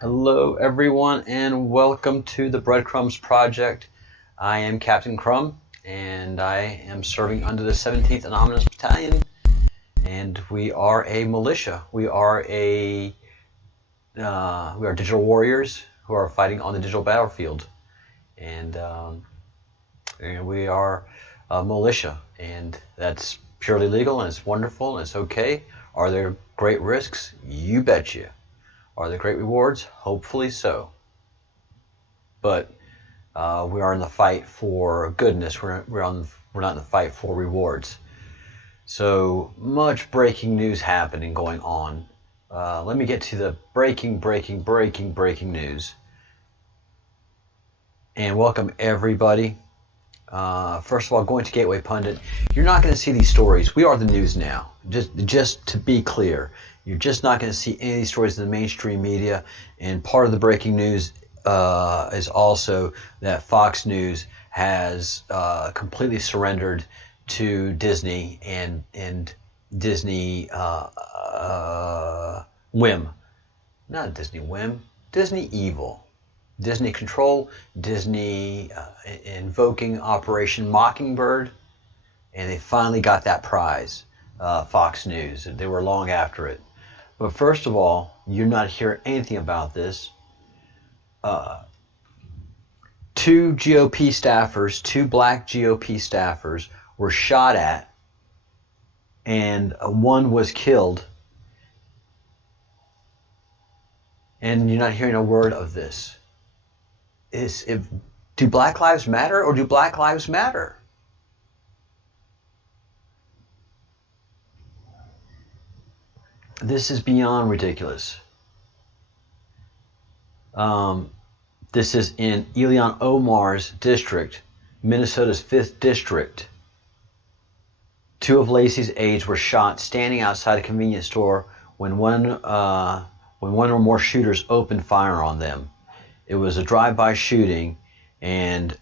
Hello, everyone, and welcome to the Breadcrumbs Project. I am Captain Crumb, and I am serving under the 17th Anonymous Battalion, and we are a militia. We are digital warriors who are fighting on the digital battlefield, and we are a militia, and that's purely legal, and it's wonderful, and it's okay. Are there great risks? You betcha. Are there great rewards? Hopefully so. But we are in the fight for goodness. We're not in the fight for rewards. So much breaking news happening going on. Let me get to the breaking news. And welcome everybody. First of all, going to Gateway Pundit, you're not going to see these stories. We are the news now. Just to be clear, you're just not going to see any of these stories in the mainstream media. And part of the breaking news is also that Fox News has completely surrendered to Disney and Disney whim. Not Disney whim, Disney evil. Disney control, Disney invoking Operation Mockingbird, and they finally got that prize, Fox News. They were long after it. But first of all, you're not hearing anything about this. Two GOP staffers, two black GOP staffers, were shot at, and one was killed. And you're not hearing a word of this. Do Black Lives Matter or do Black Lives Matter? This is beyond ridiculous. This is in Ilhan Omar's district, Minnesota's 5th district. Two of Lacey's aides were shot standing outside a convenience store when one or more shooters opened fire on them. It was a drive-by shooting, and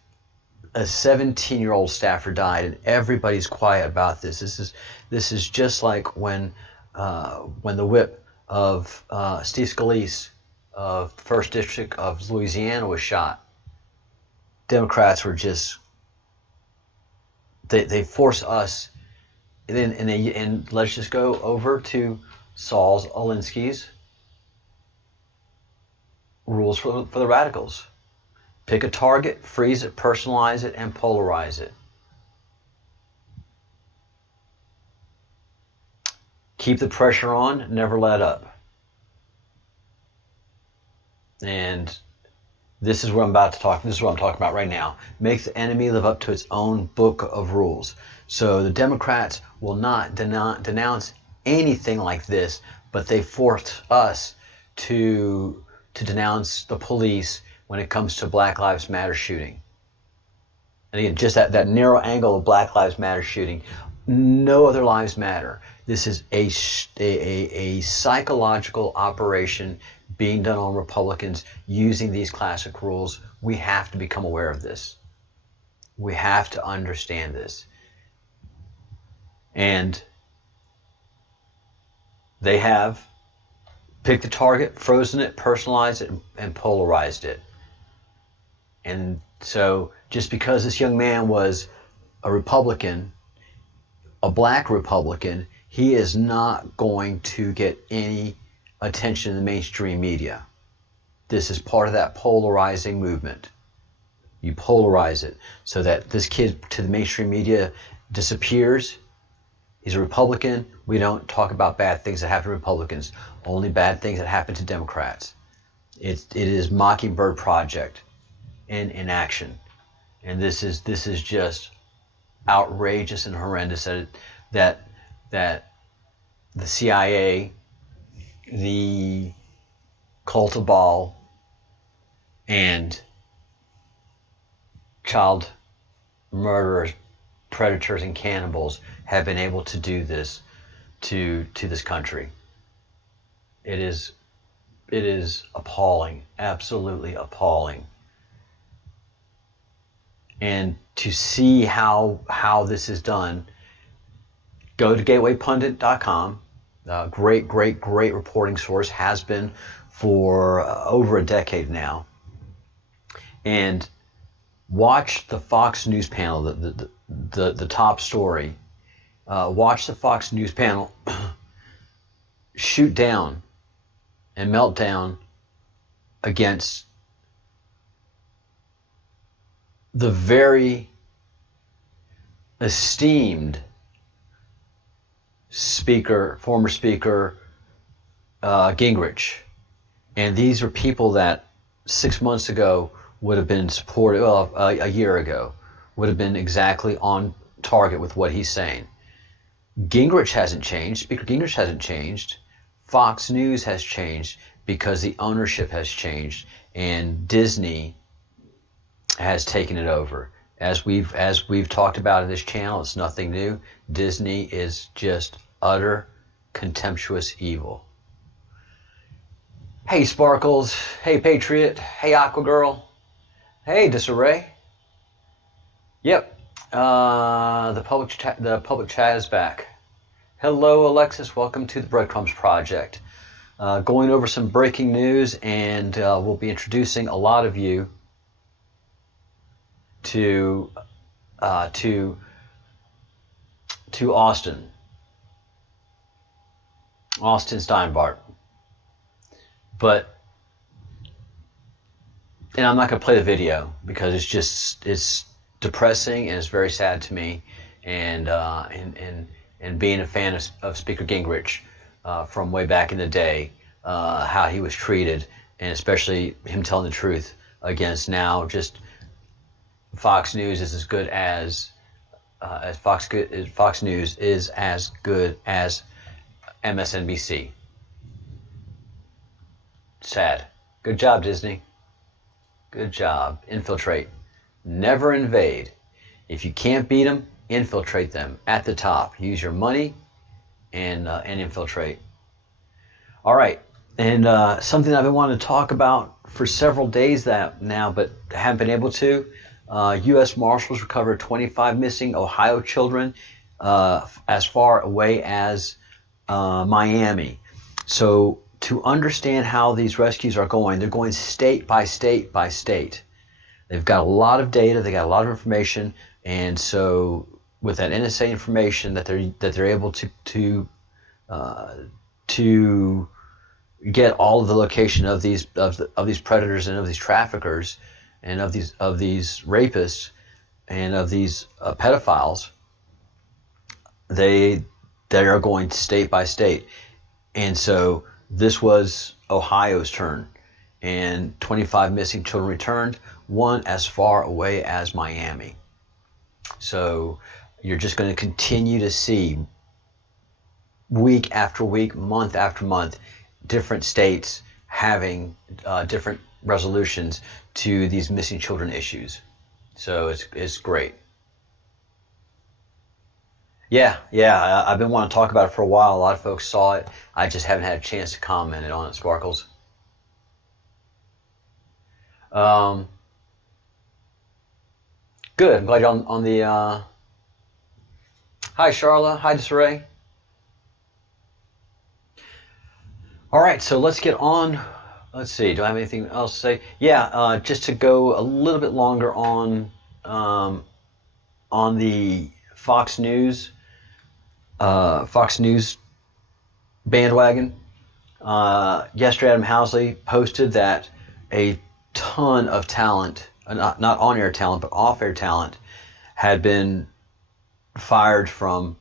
a 17-year-old staffer died, and everybody's quiet about this. This is just like when the whip of Steve Scalise of 1st District of Louisiana was shot. Democrats were just they force us, and let's just go over to Saul Alinsky's rules for the radicals. Pick a target, freeze it, personalize it, and polarize it. Keep the pressure on, never let up. And this is what I'm about to talk. This is what I'm talking about right now. Make the enemy live up to its own book of rules. So the Democrats will not denounce anything like this, but they force us to denounce the police when it comes to Black Lives Matter shooting. And again, just that narrow angle of Black Lives Matter shooting. No other lives matter. This is a psychological operation being done on Republicans using these classic rules. We have to become aware of this. We have to understand this. And they have picked the target, frozen it, personalized it, and polarized it. And so just because this young man was a Republican, a black Republican, he is not going to get any attention in the mainstream media. This is part of that polarizing movement. You polarize it so that this kid to the mainstream media disappears. He's a Republican. We don't talk about bad things that happen to Republicans, only bad things that happen to Democrats. It is Mockingbird Project in action. And this is just outrageous and horrendous that the CIA, the cult of Baal, and child murderers, predators, and cannibals have been able to do this to this country. It is appalling, absolutely appalling. And to see how this is done, go to gatewaypundit.com Great, great, great reporting source, has been for over a decade now. And watch the Fox News panel, the top story. Watch the Fox News panel shoot down and melt down against the very esteemed former speaker, Gingrich. And these are people that 6 months ago would have been supported, well, a year ago, would have been exactly on target with what he's saying. Gingrich hasn't changed. Speaker Gingrich hasn't changed. Fox News has changed because the ownership has changed, and Disney has taken it over. As we've talked about in this channel, it's nothing new. Disney is just utter contemptuous evil. Hey Sparkles, hey Patriot, hey Aqua Girl, hey Disarray. Yep, the public chat is back. Hello Alexis, welcome to the Breadcrumbs Project. Going over some breaking news, and we'll be introducing a lot of you to Austin Steinbart. And I'm not going to play the video because it's depressing and it's very sad to me. And being a fan of Speaker Gingrich from way back in the day, how he was treated, and especially him telling the truth against now just Fox News is as good as Fox News is as good as MSNBC. Sad. Good job, Disney. Good job. Infiltrate. Never invade. If you can't beat them, infiltrate them at the top. Use your money and infiltrate. All right. And something I've been wanting to talk about for several days now, but haven't been able to. U.S. Marshals recovered 25 missing Ohio children as far away as Miami. So to understand how these rescues are going, they're going state by state by state. They've got a lot of data, they got a lot of information, and so with that NSA information that they're able to get all of the location of these predators and of these traffickers and of these rapists and of these pedophiles, they are going state by state. And so this was Ohio's turn, and 25 missing children returned, one as far away as Miami. So you're just going to continue to see week after week, month after month, different states having different resolutions to these missing children issues. So it's great. Yeah, I've been wanting to talk about it for a while. A lot of folks saw it. I just haven't had a chance to comment on it, Sparkles. Good. I'm glad you're on the... Hi, Charla. Hi, Desiree. All right, so let's get on. Let's see. Do I have anything else to say? Yeah, just to go a little bit longer on the Fox News bandwagon. Yesterday, Adam Housley posted that a ton of talent, not on-air talent, but off-air talent, had been fired from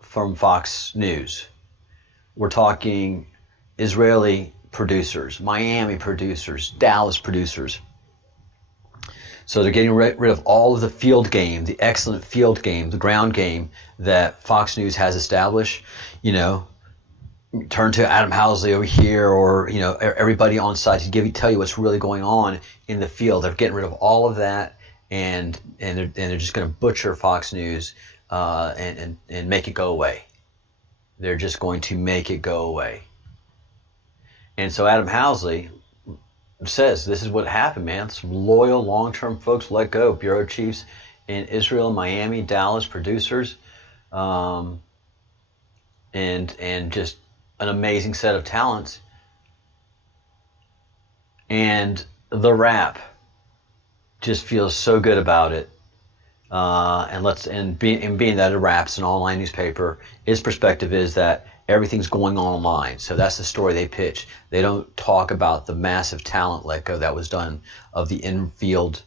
Fox News. We're talking Israeli producers, Miami producers, Dallas producers. So they're getting rid of all of the field game, the excellent field game, the ground game that Fox News has established. You know, turn to Adam Housley over here, or everybody on site to tell you what's really going on in the field. They're getting rid of all of that, and they're just going to butcher Fox News and make it go away. They're just going to make it go away. And so Adam Housley says this is what happened, man. Some loyal, long-term folks let go. Bureau chiefs in Israel, Miami, Dallas, producers. and just an amazing set of talents. And The Wrap just feels so good about it. Being that The Wrap's an online newspaper, its perspective is that everything's going on online. So that's the story they pitch. They don't talk about the massive talent let go that was done of the in-field,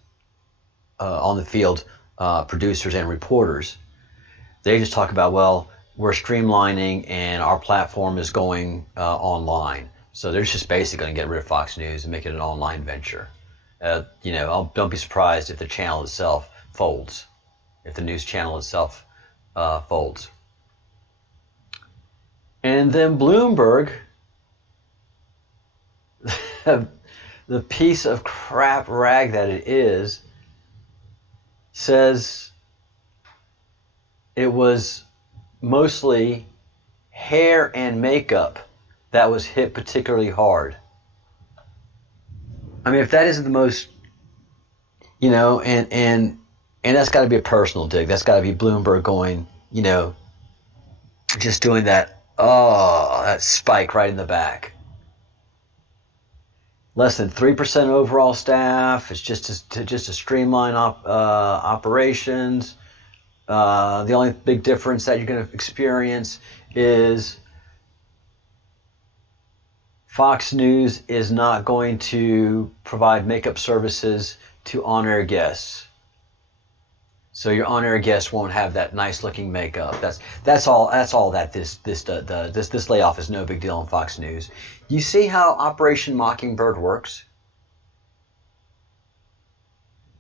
on-the-field producers and reporters. They just talk about, well, we're streamlining and our platform is going online. So they're just basically going to get rid of Fox News and make it an online venture. Don't be surprised if the channel itself folds, if the news channel itself folds. And then Bloomberg, the piece of crap rag that it is, says it was mostly hair and makeup that was hit particularly hard. I mean, if that isn't the most, and that's got to be a personal dig. That's got to be Bloomberg going, just doing that spike right in the back. Less than 3% overall staff. It's just to streamline operations. The only big difference that you're going to experience is Fox News is not going to provide makeup services to on-air guests. So your on-air guests won't have that nice-looking makeup. That's all that this layoff is no big deal on Fox News. You see how Operation Mockingbird works?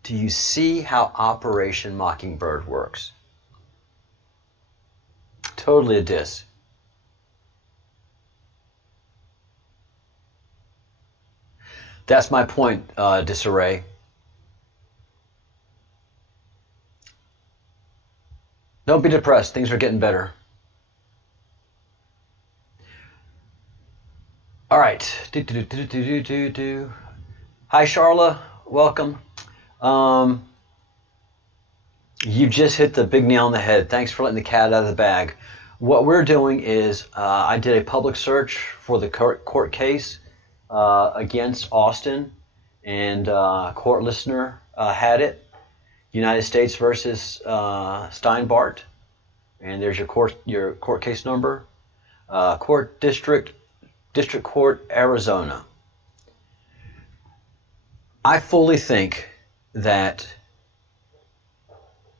Do you see how Operation Mockingbird works? Totally a diss. That's my point, Disarray. Don't be depressed. Things are getting better. All right. Hi, Charla. Welcome. You just hit the big nail on the head. Thanks for letting the cat out of the bag. What we're doing is I did a public search for the court case against Austin, and court listener had it. United States versus Steinbart, and there's your court case number. District Court, Arizona. I fully think that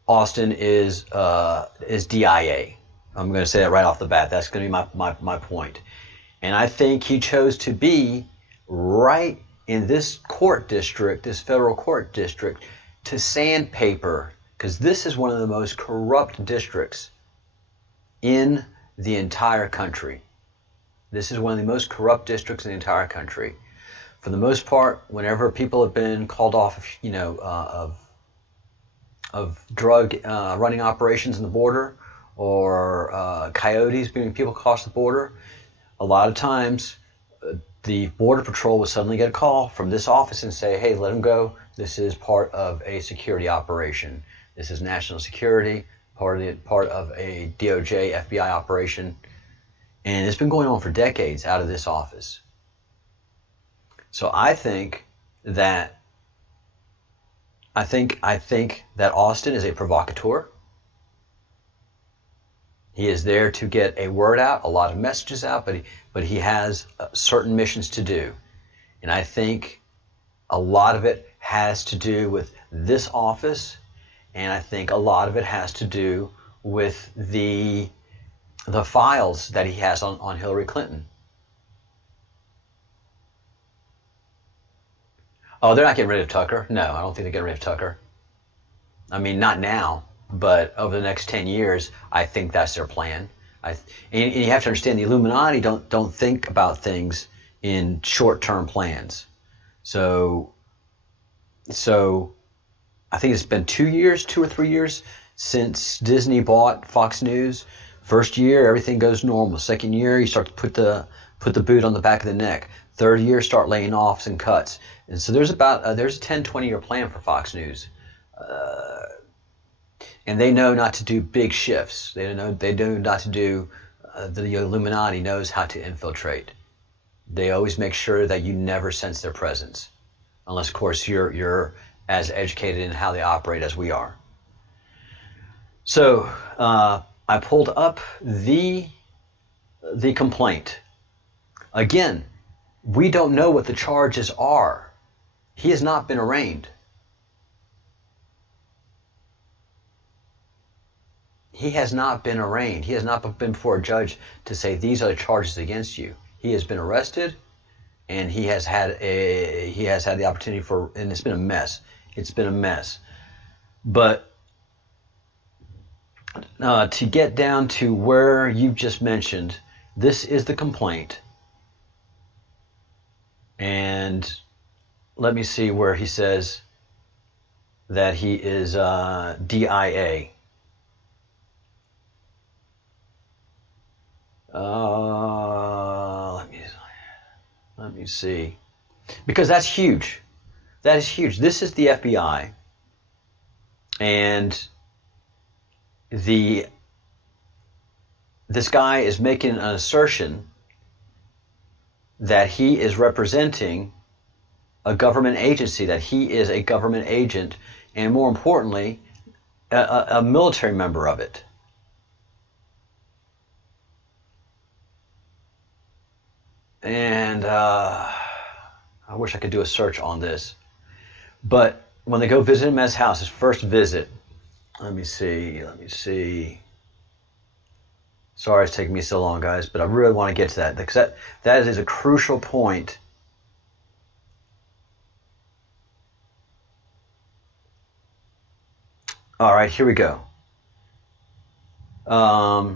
Austin is DIA. I'm going to say that right off the bat. That's going to be my point. And I think he chose to be right in this court district, this federal court district, to sandpaper, because this is one of the most corrupt districts in the entire country. This is one of the most corrupt districts in the entire country. For the most part, whenever people have been called off, of drug running operations in the border, or coyotes bringing people across the border, a lot of times the Border Patrol will suddenly get a call from this office and say, hey, let them go. This is part of a security operation. This is national security, part of a DOJ, FBI operation. And it's been going on for decades out of this office. So I think that Austin is a provocateur. He is there to get a word out, a lot of messages out, but he has certain missions to do. And I think a lot of it has to do with this office, and I think a lot of it has to do with the files that he has on Hillary Clinton. Oh, they're not getting rid of Tucker. No, I don't think they're getting rid of Tucker. I mean, not now, but over the next 10 years, I think that's their plan. And you have to understand, the Illuminati don't think about things in short-term plans. So I think it's been 2 or 3 years since Disney bought Fox News. First year, everything goes normal. Second year, you start to put the boot on the back of the neck. Third year, start laying offs and cuts. And so there's a 10-20 year plan for Fox News. And they know not to do big shifts. They know not to do the Illuminati knows how to infiltrate. They always make sure that you never sense their presence, unless, of course, you're as educated in how they operate as we are. So I pulled up the complaint. Again, we don't know what the charges are. He has not been arraigned. He has not been arraigned. He has not been before a judge to say these are the charges against you. He has been arrested, and he has had the opportunity for, and it's been a mess. It's been a mess. But to get down to where you just mentioned, this is the complaint. And let me see where he says that he is DIA. Let me see, because that's huge. That is huge. This is the FBI, and this guy is making an assertion that he is representing a government agency, that he is a government agent, and more importantly, a military member of it. And I wish I could do a search on this. But when they go visit him at his house, his first visit, let me see. Sorry it's taking me so long, guys, but I really want to get to that, because that is a crucial point. All right, here we go. All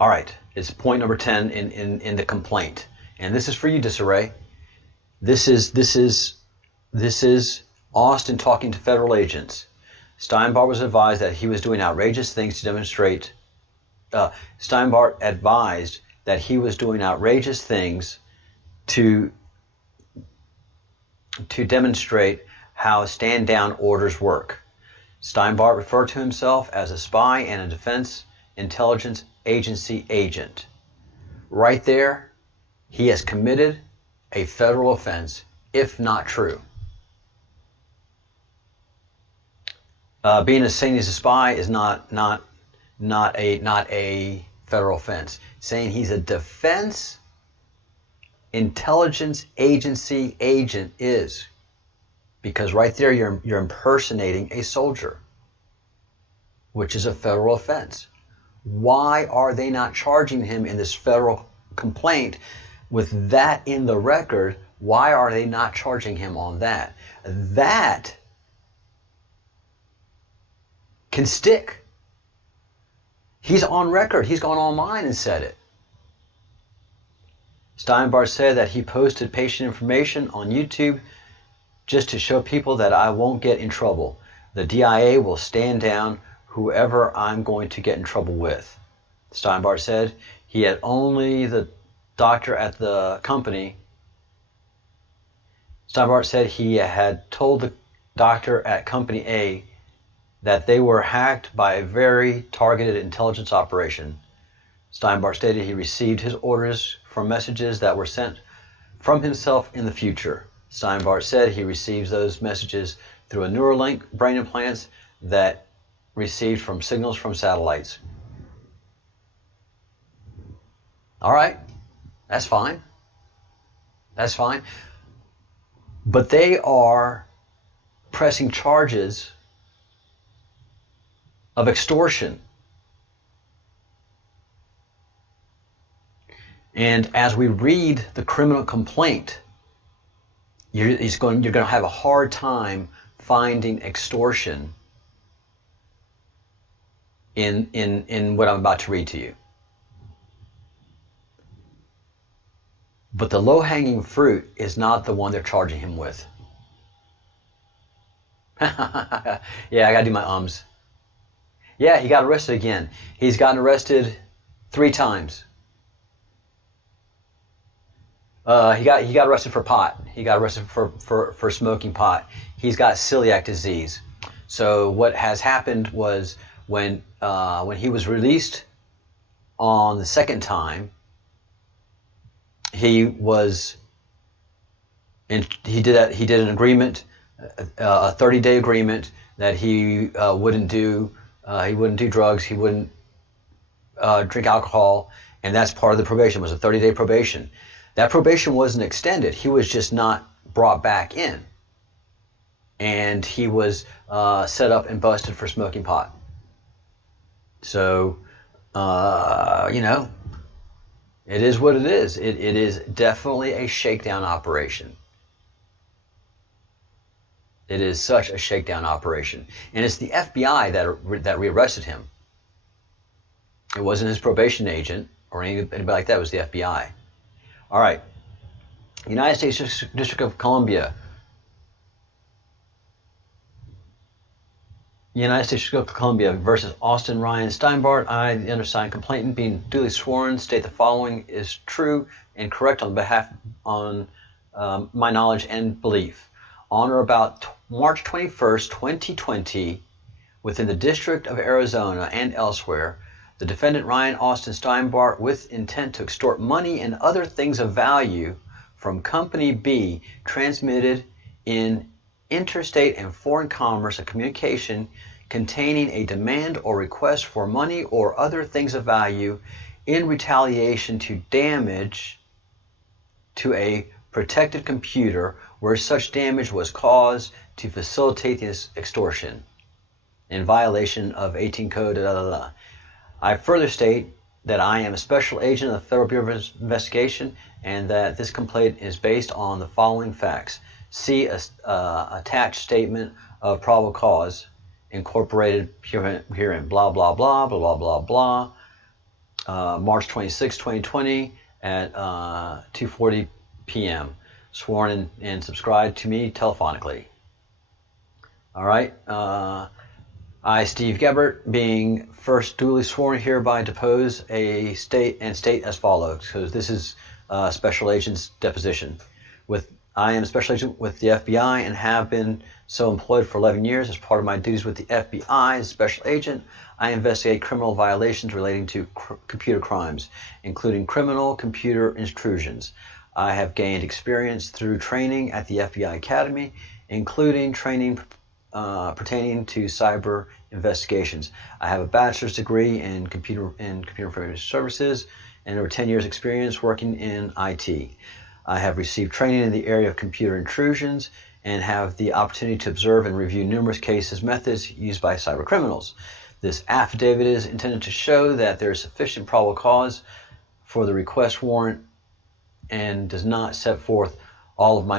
right, it's point number 10 in the complaint. And this is for you, Disarray. This is Austin talking to federal agents. Steinbart was advised that he was doing outrageous things to demonstrate. Steinbart advised that he was doing outrageous things to demonstrate how stand-down orders work. Steinbart referred to himself as a spy and a defense intelligence agency agent. Right there, he has committed a federal offense, if not true. Being saying he's a spy is not a federal offense. Saying he's a defense intelligence agency agent is, because right there you're impersonating a soldier, which is a federal offense. Why are they not charging him in this federal complaint with that in the record? Why are they not charging him on that? That can stick. He's on record. He's gone online and said it. Steinbart said that he posted patient information on YouTube just to show people that I won't get in trouble. The DIA will stand down whoever I'm going to get in trouble with. Steinbart said he had only the doctor at the company. Steinbart said he had told the doctor at Company A that they were hacked by a very targeted intelligence operation. Steinbart stated he received his orders from messages that were sent from himself in the future. Steinbart said he receives those messages through a Neuralink brain implants that received from signals from satellites. All right, that's fine. That's fine. But they are pressing charges of extortion. And as we read the criminal complaint, you're going to have a hard time finding extortion in what I'm about to read to you. But the low-hanging fruit is not the one they're charging him with. Yeah, I gotta do my ums. Yeah, he got arrested again. He's gotten arrested 3 times. He got arrested for pot. He got arrested for smoking pot. He's got celiac disease. So what has happened was when he was released on the second time, he did an agreement, a 30-day agreement that he wouldn't do drugs, he wouldn't drink alcohol, and that's part of the probation, was a 30-day probation. That probation wasn't extended. He was just not brought back in. And he was set up and busted for smoking pot. So, it is what it is. It is definitely a shakedown operation. It is such a shakedown operation. And it's the FBI that rearrested him. It wasn't his probation agent or anybody like that. It was the FBI. All right. United States District of Columbia. United States District of Columbia versus Austin Ryan Steinbart. I, the undersigned complainant, being duly sworn, state the following is true and correct on my knowledge and belief. On or about March 21st, 2020, within the District of Arizona and elsewhere, the defendant Ryan Austin Steinbart, with intent to extort money and other things of value from Company B, transmitted in interstate and foreign commerce a communication containing a demand or request for money or other things of value in retaliation to damage to a protected computer where such damage was caused to facilitate this extortion in violation of 18 Code. I further state that I am a special agent of the Federal Bureau of Investigation and that this complaint is based on the following facts. See attached statement of probable cause incorporated herein. Blah, blah, blah, blah, blah, blah, blah. March 26, 2020 at 2:40 p.m. Sworn and subscribed to me telephonically. All right. I, Steve Gebert, being first duly sworn, hereby depose a state as follows, because this is special agent's deposition. I am a special agent with the FBI and have been so employed for 11 years. As part of my duties with the FBI as a special agent, I investigate criminal violations relating to computer crimes, including criminal computer intrusions. I have gained experience through training at the FBI Academy, including training pertaining to cyber investigations. I have a bachelor's degree in computer information services and over 10 years experience working in IT. I have received training in the area of computer intrusions and have the opportunity to observe and review numerous cases methods used by cyber criminals. This affidavit is intended to show that there is sufficient probable cause for the request warrant and does not set forth all of my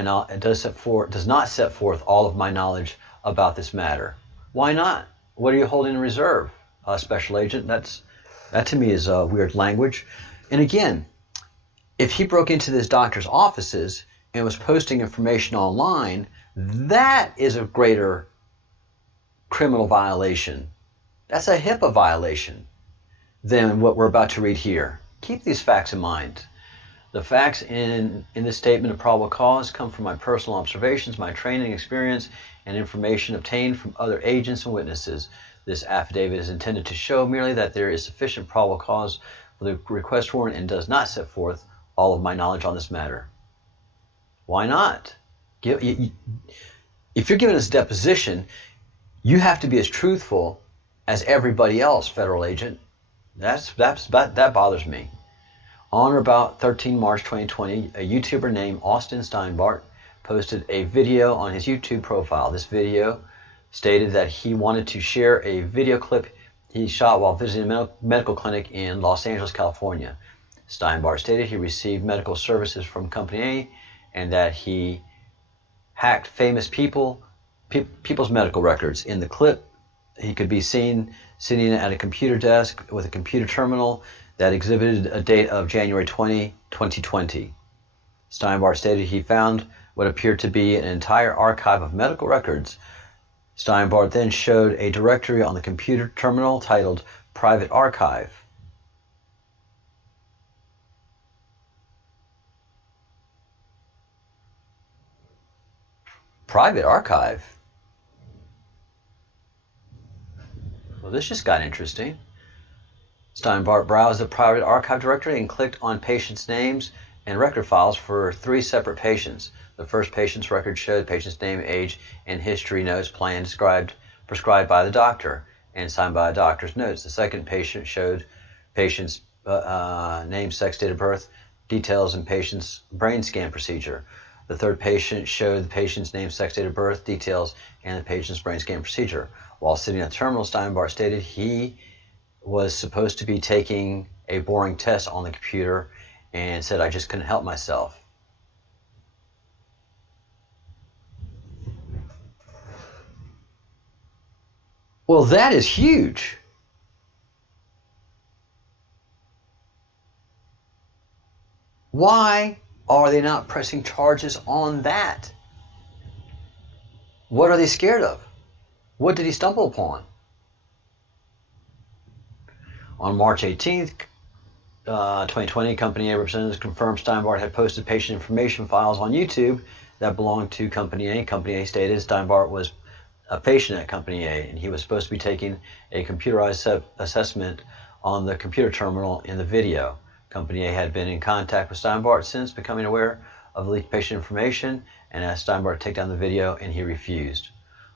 knowledge about this matter. Why not? What are you holding in reserve, special agent? That to me is weird language. And again, if he broke into this doctor's offices and was posting information online, that is a greater criminal violation. That's a HIPAA violation than what we're about to read here. Keep these facts in mind. The facts in this statement of probable cause come from my personal observations, my training experience, and information obtained from other agents and witnesses. This affidavit is intended to show merely that there is sufficient probable cause for the request warrant and does not set forth all of my knowledge on this matter. Why not? If you're giving us a deposition, you have to be as truthful as everybody else, federal agent. That bothers me. On or about 13 March 2020, a YouTuber named Austin Steinbart posted a video on his YouTube profile. This video stated that he wanted to share a video clip he shot while visiting a medical clinic in Los Angeles, California. Steinbart stated he received medical services from Company A and that he hacked famous people's medical records. In the clip, he could be seen sitting at a computer desk with a computer terminal that exhibited a date of January 20, 2020. Steinbart stated he found what appeared to be an entire archive of medical records. Steinbart then showed a directory on the computer terminal titled Private Archive. Private Archive? Well, this just got interesting. Steinbart browsed the private archive directory and clicked on patients' names and record files for 3 separate patients. The first patient's record showed patient's name, age, and history notes, plan prescribed by the doctor and signed by a doctor's notes. The second patient showed patient's name, sex, date of birth, details, and patient's brain scan procedure. The third patient showed the patient's name, sex, date of birth, details, and the patient's brain scan procedure. While sitting at the terminal, Steinbart stated he was supposed to be taking a boring test on the computer and said, "I just couldn't help myself." Well, that is huge. Why are they not pressing charges on that? What are they scared of? What did he stumble upon? On March 18th, 2020, Company A representatives confirmed Steinbart had posted patient information files on YouTube that belonged to Company A. Company A stated Steinbart was a patient at Company A, and he was supposed to be taking a computerized assessment on the computer terminal in the video. Company A had been in contact with Steinbart since becoming aware of leaked patient information and asked Steinbart to take down the video, and he refused.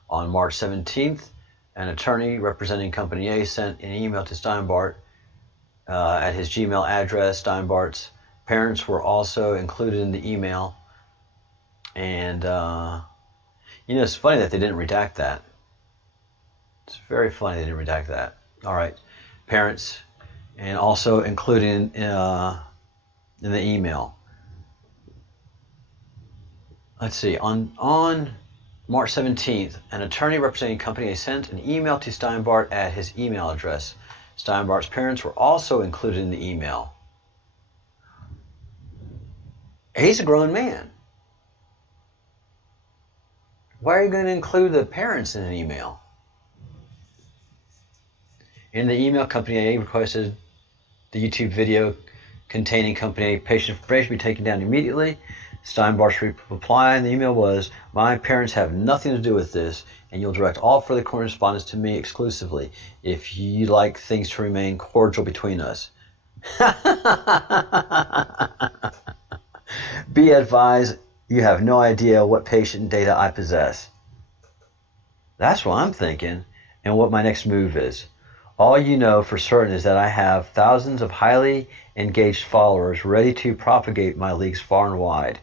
On March 17th, an attorney representing Company A sent an email to Steinbart at his Gmail address. Steinbart's parents were also included in the email. And, it's funny that they didn't redact that. It's very funny they didn't redact that. All right. Parents, and also included in the email. Let's see. On March 17th, an attorney representing Company A sent an email to Steinbart at his email address. Steinbart's parents were also included in the email. He's a grown man. Why are you going to include the parents in an email? In the email, Company A requested the YouTube video containing Company A patient information be taken down immediately. Steinbart's reply in the email was, "My parents have nothing to do with this, and you'll direct all further correspondence to me exclusively if you'd like things to remain cordial between us." Be advised, you have no idea what patient data I possess. That's what I'm thinking, and what my next move is. All you know for certain is that I have thousands of highly engaged followers ready to propagate my leaks far and wide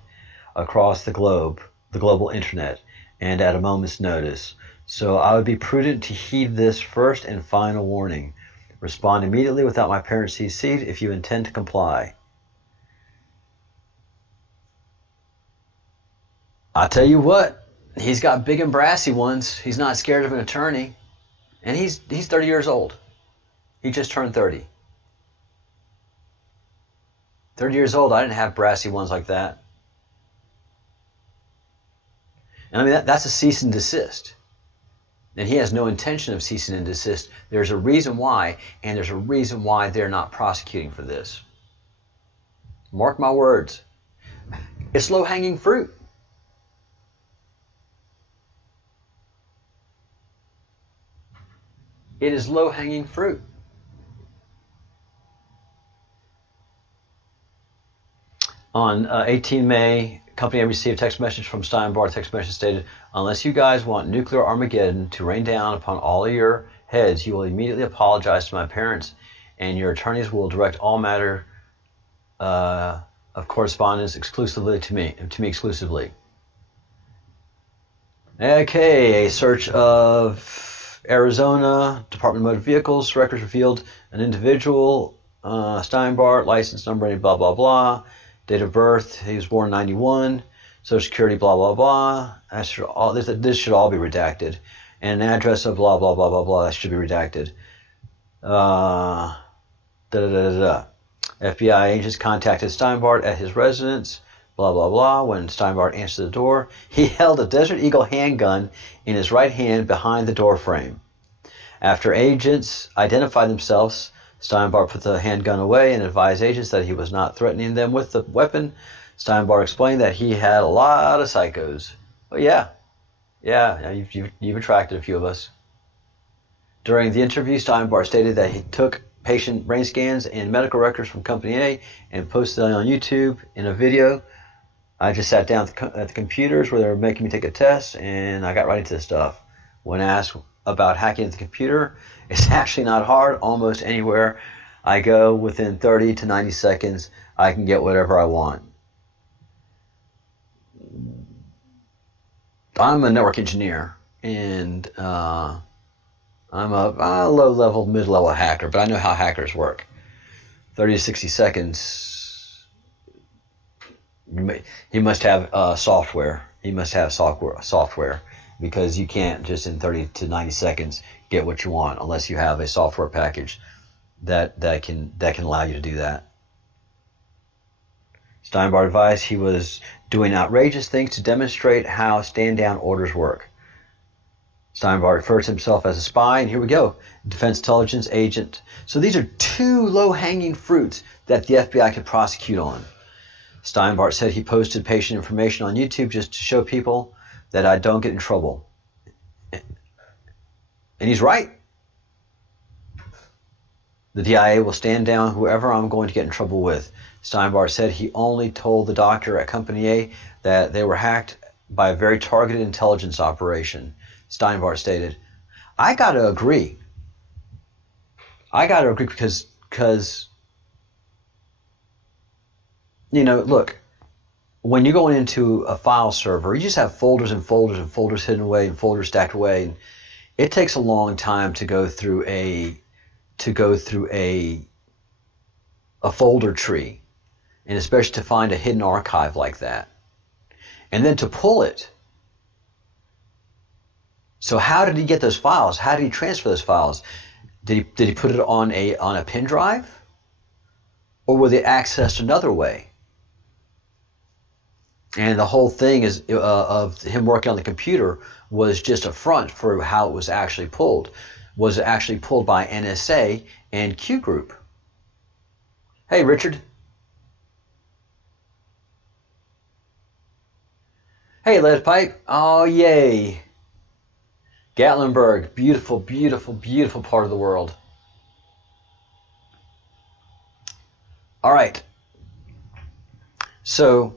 across the globe, the global internet, and at a moment's notice. So I would be prudent to heed this first and final warning. Respond immediately without my parents' CC if you intend to comply. I tell you what, he's got big and brassy ones. He's not scared of an attorney. And he's 30 years old. He just turned 30. 30 years old, I didn't have brassy ones like that. And I mean, that's a cease and desist. And he has no intention of ceasing and desist. There's a reason why, and there's a reason why they're not prosecuting for this. Mark my words. It's low-hanging fruit. It is low-hanging fruit. On 18 May, Company A received a text message from Steinbart. The text message stated, "Unless you guys want nuclear Armageddon to rain down upon all of your heads, you will immediately apologize to my parents, and your attorneys will direct all matter of correspondence exclusively to me exclusively." Okay, a search of Arizona Department of Motor Vehicles records revealed an individual, Steinbart, license number, blah, blah, blah. Date of birth, he was born in 91. Social Security, blah, blah, blah. This should all be redacted. And an address of blah, blah, blah, blah, blah. That should be redacted. FBI agents contacted Steinbart at his residence, blah, blah, blah. When Steinbart answered the door, he held a Desert Eagle handgun in his right hand behind the door frame. After agents identified themselves, Steinbart put the handgun away and advised agents that he was not threatening them with the weapon. Steinbart explained that he had a lot of psychos. Oh yeah, you've attracted a few of us. During the interview, Steinbart stated that he took patient brain scans and medical records from Company A and posted it on YouTube in a video. I just sat down at the computers where they were making me take a test, and I got right into the stuff. When asked about hacking the computer, it's actually not hard. Almost anywhere I go, within 30 to 90 seconds, I can get whatever I want. I'm a network engineer, and I'm a low-level, mid-level hacker, but I know how hackers work. 30 to 60 seconds, he must have software. He must have software, because you can't just in 30 to 90 seconds get what you want unless you have a software package that can allow you to do that. Steinbart advised he was doing outrageous things to demonstrate how stand-down orders work. Steinbart referred to himself as a spy, and here we go, defense intelligence agent. So these are two low-hanging fruits that the FBI could prosecute on. Steinbart said he posted patient information on YouTube just to show people that I don't get in trouble. And he's right. The DIA will stand down whoever I'm going to get in trouble with. Steinbart said he only told the doctor at Company A that they were hacked by a very targeted intelligence operation. Steinbart stated, I got to agree. Because, you know, look, when you're going into a file server, you just have folders and folders and folders hidden away and folders stacked away. And it takes a long time to go through a folder tree, and especially to find a hidden archive like that, and then to pull it. So how did he get those files? How did he transfer those files? Did he put it on a pen drive, or were they accessed another way? And the whole thing is of him working on the computer was just a front for how it was actually pulled. Was actually pulled by NSA and Q Group. Hey, Richard. Hey, Lead Pipe. Oh, yay. Gatlinburg. Beautiful, beautiful, beautiful part of the world. All right. So,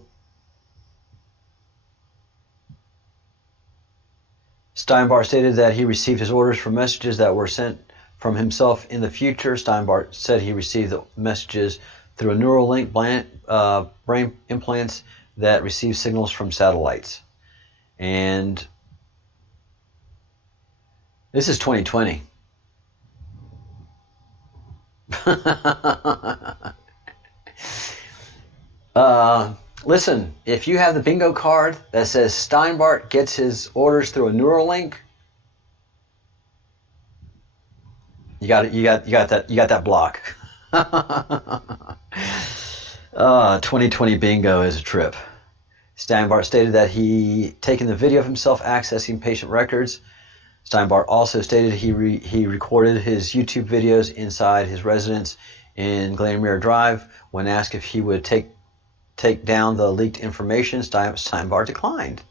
Steinbart stated that he received his orders from messages that were sent from himself in the future. Steinbart said he received the messages through a neural link brain implants that receive signals from satellites. And this is 2020. Listen, if you have the bingo card that says Steinbart gets his orders through a neural link, you got that block. 2020 bingo is a trip. Steinbart stated that he taken the video of himself accessing patient records. Steinbart also stated he recorded his YouTube videos inside his residence in Glenmere Drive. When asked if he would take down the leaked information, Steinbart declined.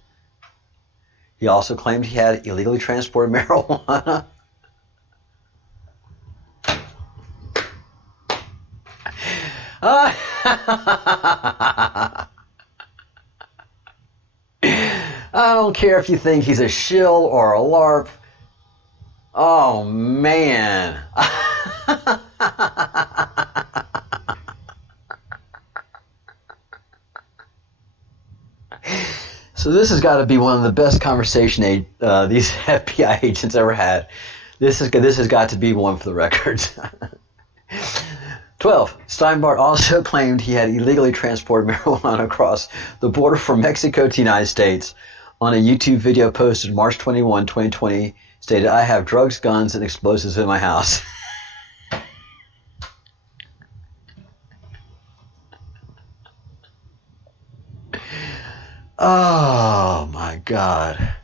He also claimed he had illegally transported marijuana. I don't care if you think he's a shill or a LARP. Oh, man. So this has got to be one of the best conversation these FBI agents ever had. This has got to be one for the records. 12. Steinbart also claimed he had illegally transported marijuana across the border from Mexico to the United States. On a YouTube video posted March 21, 2020, stated, I have drugs, guns, and explosives in my house. Oh my God.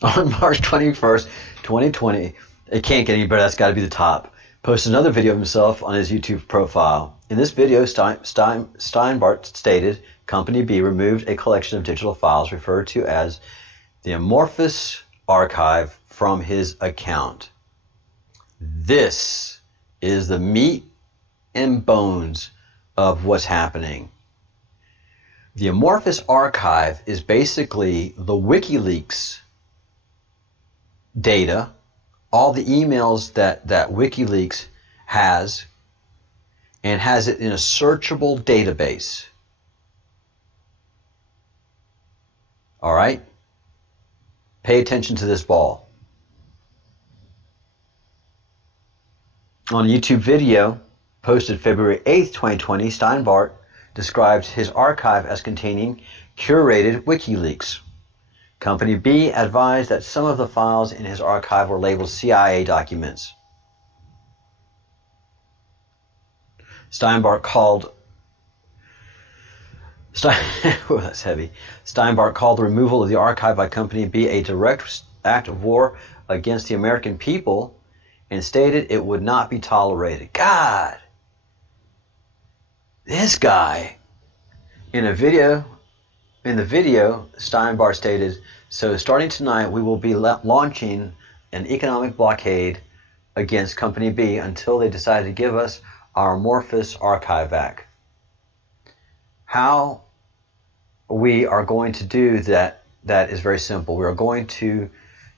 On March 21st, 2020, it can't get any better, that's got to be the top. Posted another video of himself on his YouTube profile. In this video, Steinbart stated Company B removed a collection of digital files referred to as the amorphous archive from his account. This is the meat and bones of what's happening. The amorphous archive is basically the WikiLeaks data, all the emails that WikiLeaks has, and has it in a searchable database. All right? Pay attention to this ball. On a YouTube video posted February 8th, 2020, Steinbart described his archive as containing curated WikiLeaks. Company B advised that some of the files in his archive were labeled CIA documents. Steinbart called that's heavy. Steinbart called the removal of the archive by Company B a direct act of war against the American people and stated it would not be tolerated. God, this guy. In the video, Steinbart stated, "So starting tonight, we will be launching an economic blockade against Company B until they decide to give us our amorphous archive back." How we are going to do that is very simple. We are going to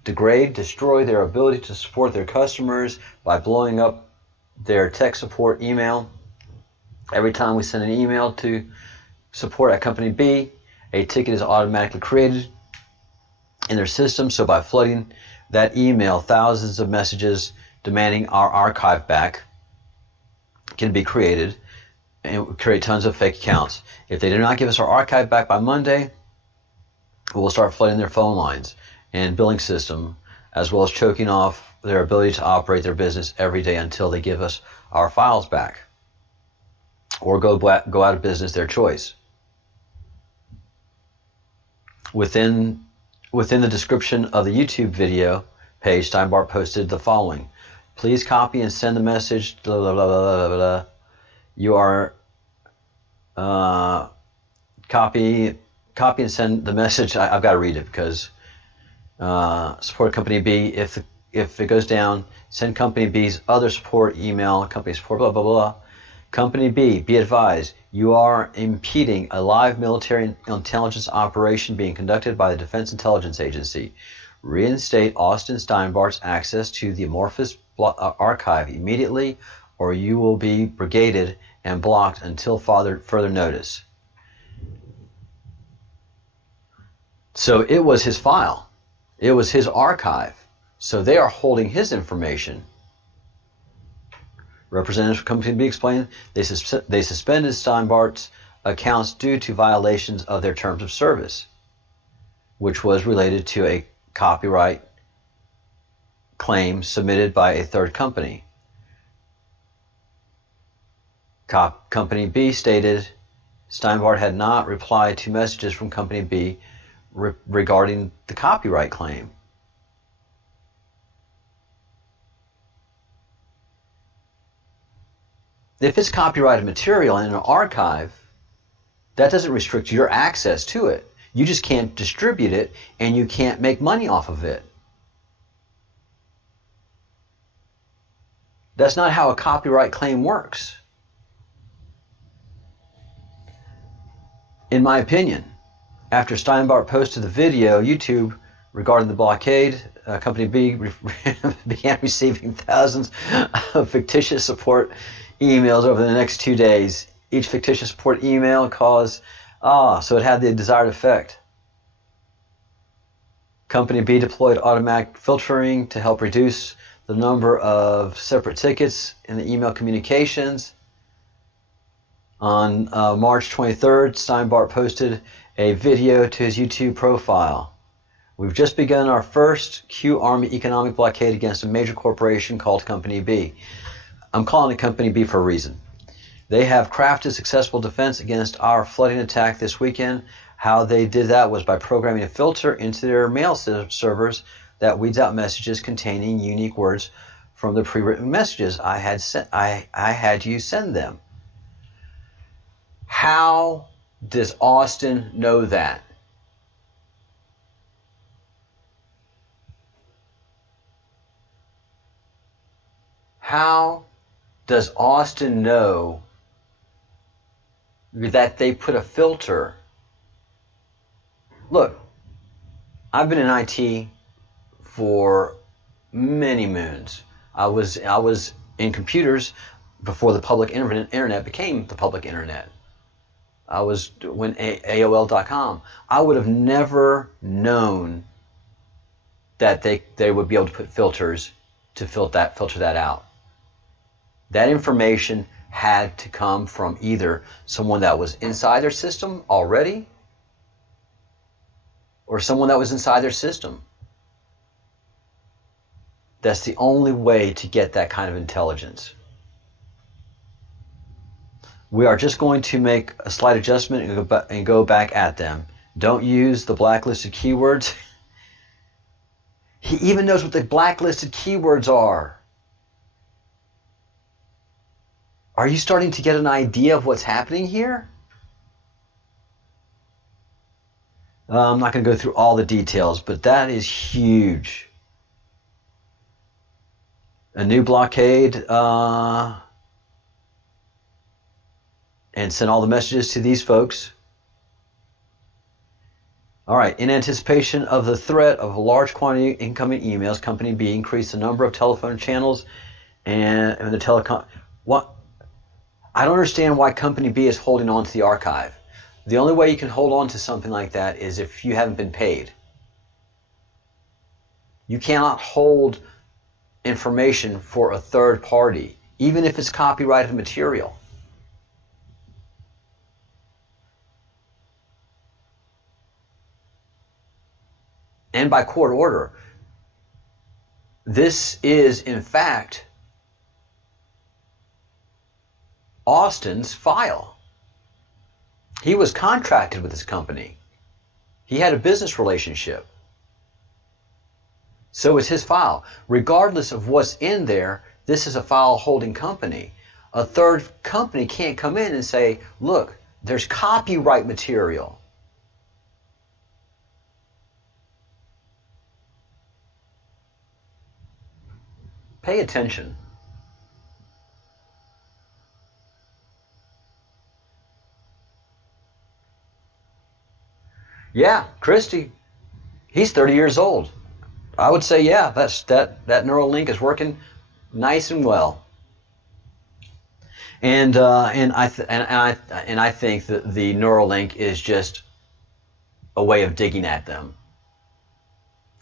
degrade, destroy their ability to support their customers by blowing up their tech support email. Every time we send an email to support at Company B, a ticket is automatically created in their system. So by flooding that email, thousands of messages demanding our archive back can be created, and create tons of fake accounts. If they do not give us our archive back by Monday, we'll start flooding their phone lines and billing system, as well as choking off their ability to operate their business every day until they give us our files back or go out of business, their choice. Within the description of the YouTube video page, Steinbart posted the following: "Please copy and send the message, blah, blah, blah, blah, blah, blah. You are copy and send the message." I've got to read it because support Company B. If it goes down, send Company B's other support email, company support, blah, blah, blah. Company B, be advised, you are impeding a live military intelligence operation being conducted by the Defense Intelligence Agency. Reinstate Austin Steinbart's access to the amorphous archive immediately, or you will be brigaded and blocked until further notice. So it was his file. It was his archive. So they are holding his information. Representatives from Company B explained they suspended Steinbart's accounts due to violations of their terms of service, which was related to a copyright claim submitted by a third company. Company B stated Steinbart had not replied to messages from Company B regarding the copyright claim. If it's copyrighted material in an archive, that doesn't restrict your access to it. You just can't distribute it, and you can't make money off of it. That's not how a copyright claim works. In my opinion, after Steinbart posted the video, YouTube, regarding the blockade, Company B began receiving thousands of fictitious support emails over the next 2 days. Each fictitious support email caused, so it had the desired effect. Company B deployed automatic filtering to help reduce the number of separate tickets in the email communications. On March 23rd, Steinbart posted a video to his YouTube profile. We've just begun our first Q Army economic blockade against a major corporation called Company B. I'm calling it Company B for a reason. They have crafted successful defense against our flooding attack this weekend. How they did that was by programming a filter into their mail servers that weeds out messages containing unique words from the pre-written messages I had you send them. How does Austin know that? How does Austin know that they put a filter? Look, I've been in IT for many moons. I was in computers before the public internet became the public internet. I was when AOL.com. I would have never known that they would be able to put filters to filter that out. That information had to come from either someone that was inside their system already or someone that was inside their system. That's the only way to get that kind of intelligence. We are just going to make a slight adjustment and go back at them. Don't use the blacklisted keywords. He even knows what the blacklisted keywords are. Are you starting to get an idea of what's happening here? I'm not going to go through all the details, but that is huge. A new blockade and send all the messages to these folks. All right, in anticipation of the threat of a large quantity of incoming emails, Company B increased the number of telephone channels and the telecom. What? I don't understand why Company B is holding on to the archive. The only way you can hold on to something like that is if you haven't been paid. You cannot hold information for a third party, even if it's copyrighted material. And by court order. This is, in fact, Austin's file. He was contracted with this company. He had a business relationship. So it's his file. Regardless of what's in there, this is a file holding company. A third company can't come in and say, look, there's copyright material. Pay attention. Yeah, Christy, he's 30 years old. I would say, yeah, that neural link is working nice and well. And I think that the neural link is just a way of digging at them.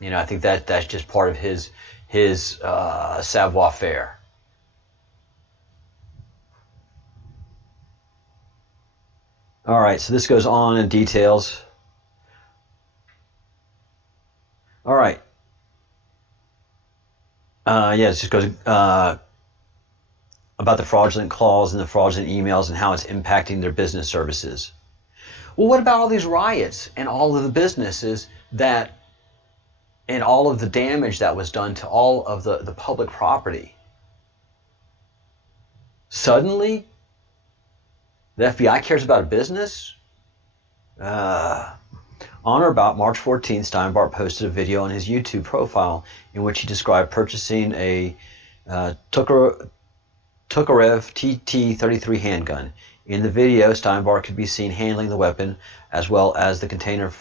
You know, I think that's just part of his savoir-faire. All right, so this goes on in details. All right. Yeah, it just goes about the fraudulent calls and the fraudulent emails and how it's impacting their business services. Well, what about all these riots and all of the businesses that, and all of the damage that was done to all of the public property? Suddenly, the FBI cares about a business? On or about March 14th, Steinbart posted a video on his YouTube profile in which he described purchasing a Tokarev TT-33 handgun. In the video, Steinbart could be seen handling the weapon as well as the container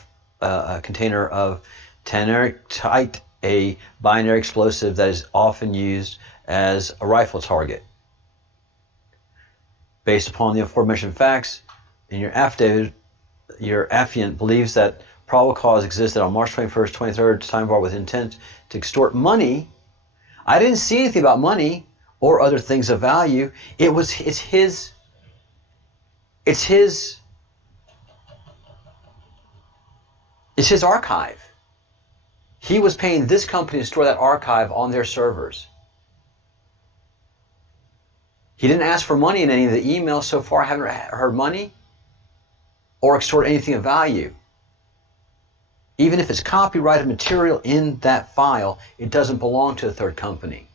of Tannerite, a binary explosive that is often used as a rifle target. Based upon the aforementioned facts, in your affidavit, your affiant believes that probable cause existed on March 21st, 23rd, Steinbart with intent to extort money. I didn't see anything about money or other things of value. It's his archive. He was paying this company to store that archive on their servers. He didn't ask for money in any of the emails so far. I haven't heard money or extort anything of value. Even if it's copyrighted material in that file, it doesn't belong to a third company.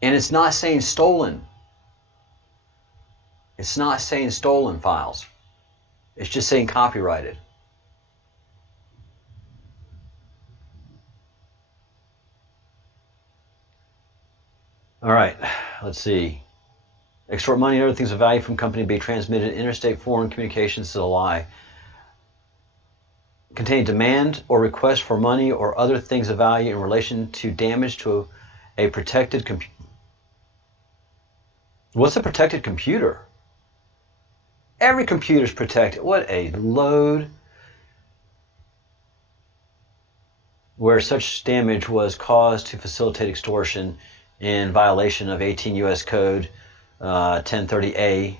And it's not saying stolen. It's not saying stolen files. It's just saying copyrighted. All right, let's see. Extort money and other things of value from company to be transmitted in interstate foreign communications is a lie. Containing demand or request for money or other things of value in relation to damage to a protected computer. What's a protected computer? Every computer is protected. What a load. Where such damage was caused to facilitate extortion in violation of 18 U.S. Code 1030A,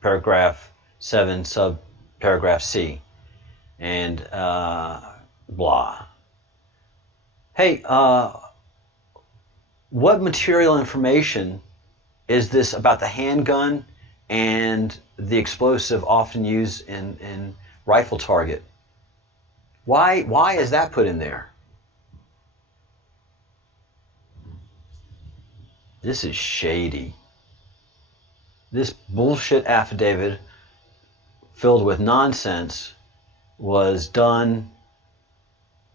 paragraph 7, subparagraph C, and blah. Hey, what material information is this about the handgun and the explosive often used in rifle target? Why is that put in there? This is shady. This bullshit affidavit filled with nonsense was done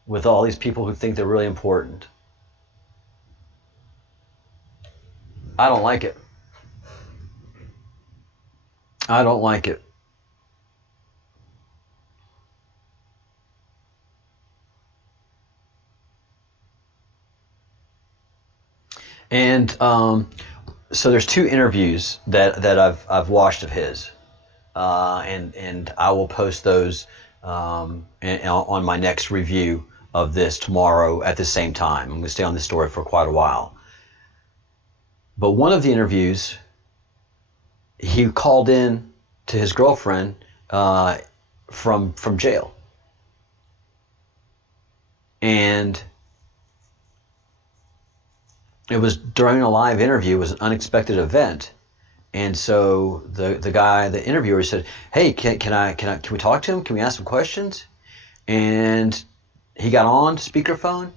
with all these people who think they're really important. I don't like it. I don't like it. And so there's 2 interviews that I've watched of his, and I will post those on my next review of this tomorrow at the same time. I'm going to stay on this story for quite a while. But one of the interviews, he called in to his girlfriend from jail, and it was during a live interview. It was an unexpected event, and so the guy, the interviewer, said, "Hey, can we talk to him? Can we ask some questions?" And he got on speakerphone,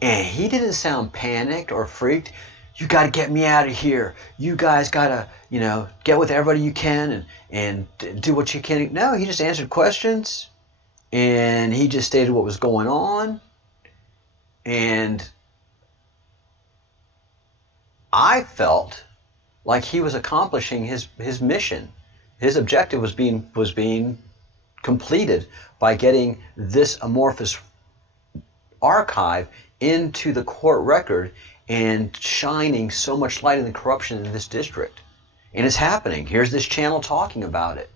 and he didn't sound panicked or freaked. "You got to get me out of here. You guys got to, get with everybody you can and do what you can." No, he just answered questions, and he just stated what was going on, and I felt like he was accomplishing his mission. His objective was being completed by getting this amorphous archive into the court record and shining so much light on the corruption in this district. And it's happening. Here's this channel talking about it.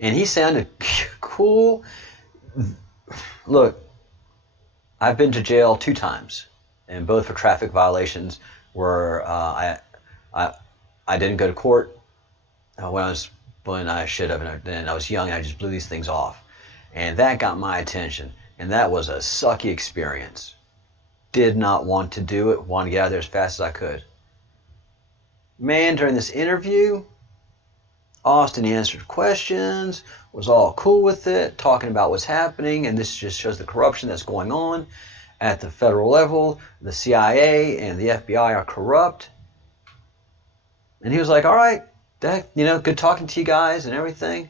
And he sounded cool. Look, I've been to jail 2 times, and both for traffic violations where I didn't go to court when I should have, and I was young and I just blew these things off. And that got my attention, and that was a sucky experience. Did not want to do it, wanted to get out of there as fast as I could. Man, during this interview, Austin answered questions, was all cool with it, talking about what's happening, and this just shows the corruption that's going on at the federal level. The CIA and the FBI are corrupt. And he was like, "All right, good talking to you guys and everything."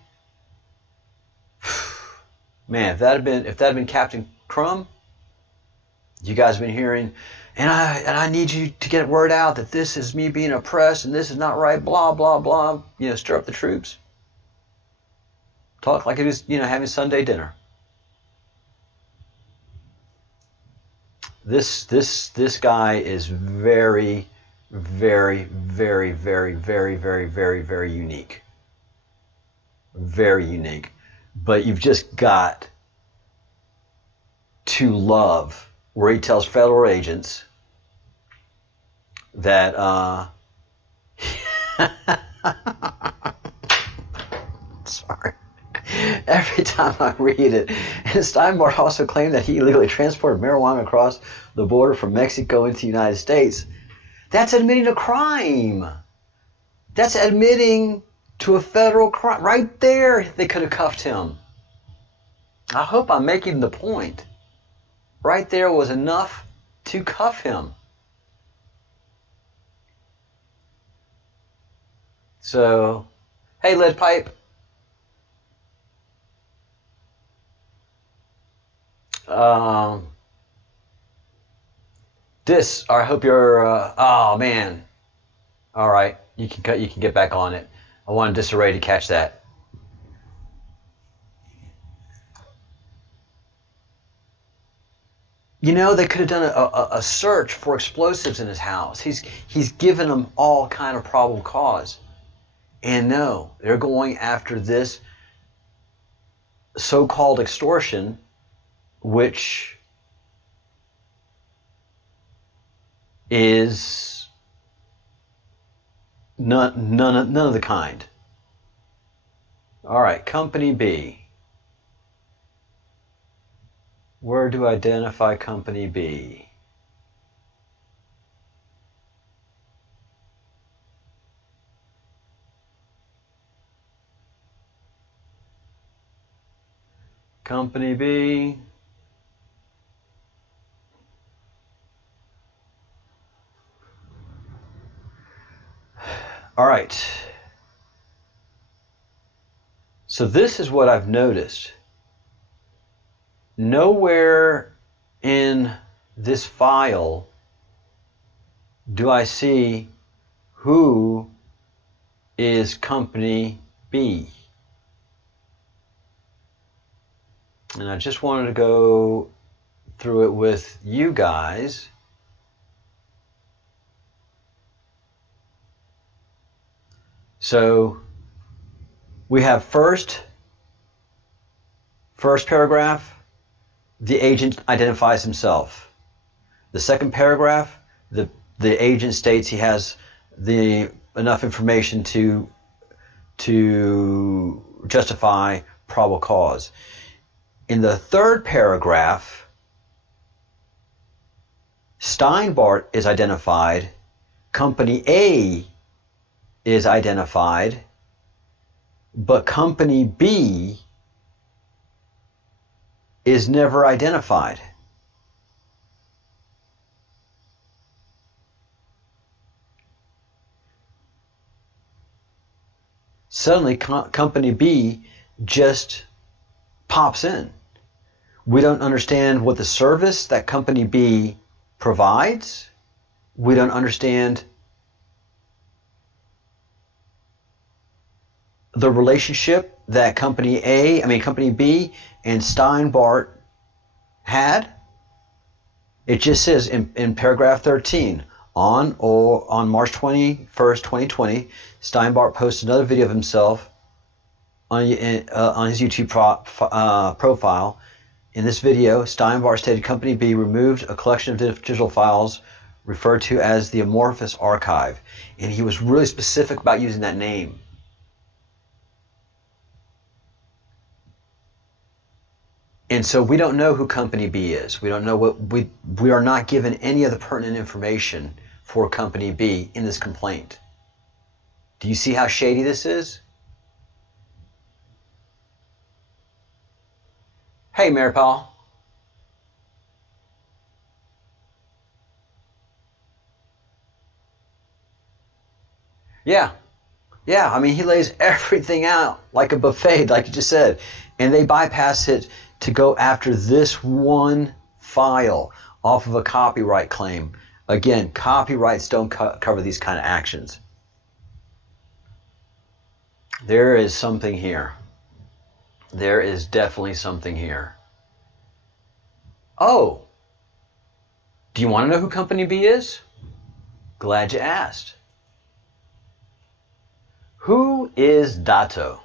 Man, if that had been Captain Crumb, you guys have been hearing, and I need you to get word out that this is me being oppressed and this is not right, blah, blah, blah, stir up the troops. Talk like it was, having Sunday dinner. This guy is very, very, very, very, very, very, very, very unique. Very unique. But you've just got to love where he tells federal agents that sorry, every time I read it. And Steinbart also claimed that he illegally transported marijuana across the border from Mexico into the United States. That's admitting a crime. That's admitting to a federal crime. Right there, they could have cuffed him. I hope I'm making the point. Right there was enough to cuff him. So, hey, lead pipe. I hope you're. Oh man. All right, you can cut. You can get back on it. I wanted Disarray to catch that. You know, they could have done a search for explosives in his house. He's given them all kind of probable cause, and no, they're going after this so-called extortion, which is none of the kind. All right, Company B. Where do I identify Company B? Company B. All right. So this is what I've noticed. Nowhere in this file do I see who is Company B. And I just wanted to go through it with you guys. So we have first paragraph, the agent identifies himself. The second paragraph, the agent states he has enough information to justify probable cause. In the third paragraph, Steinbart is identified, Company A is identified, but Company B is never identified. Suddenly, Company B just pops in. We don't understand what the service that Company B provides. We don't understand the relationship that Company B and Steinbart had. It just says in paragraph 13, on March 21st, 2020, Steinbart posted another video of himself on his YouTube profile. In this video, Steinbart stated Company B removed a collection of digital files referred to as the Amorphous Archive, and he was really specific about using that name. And so we don't know who Company B is. We don't know we are not given any of the pertinent information for Company B in this complaint. Do you see how shady this is? Hey, Mary Paul. Yeah. I mean, he lays everything out like a buffet, like you just said, and they bypass it to go after this one file off of a copyright claim. Again, copyrights don't cover these kind of actions. There is something here. There is definitely something here. Oh, do you want to know who Company B is? Glad you asked. Who is Dato?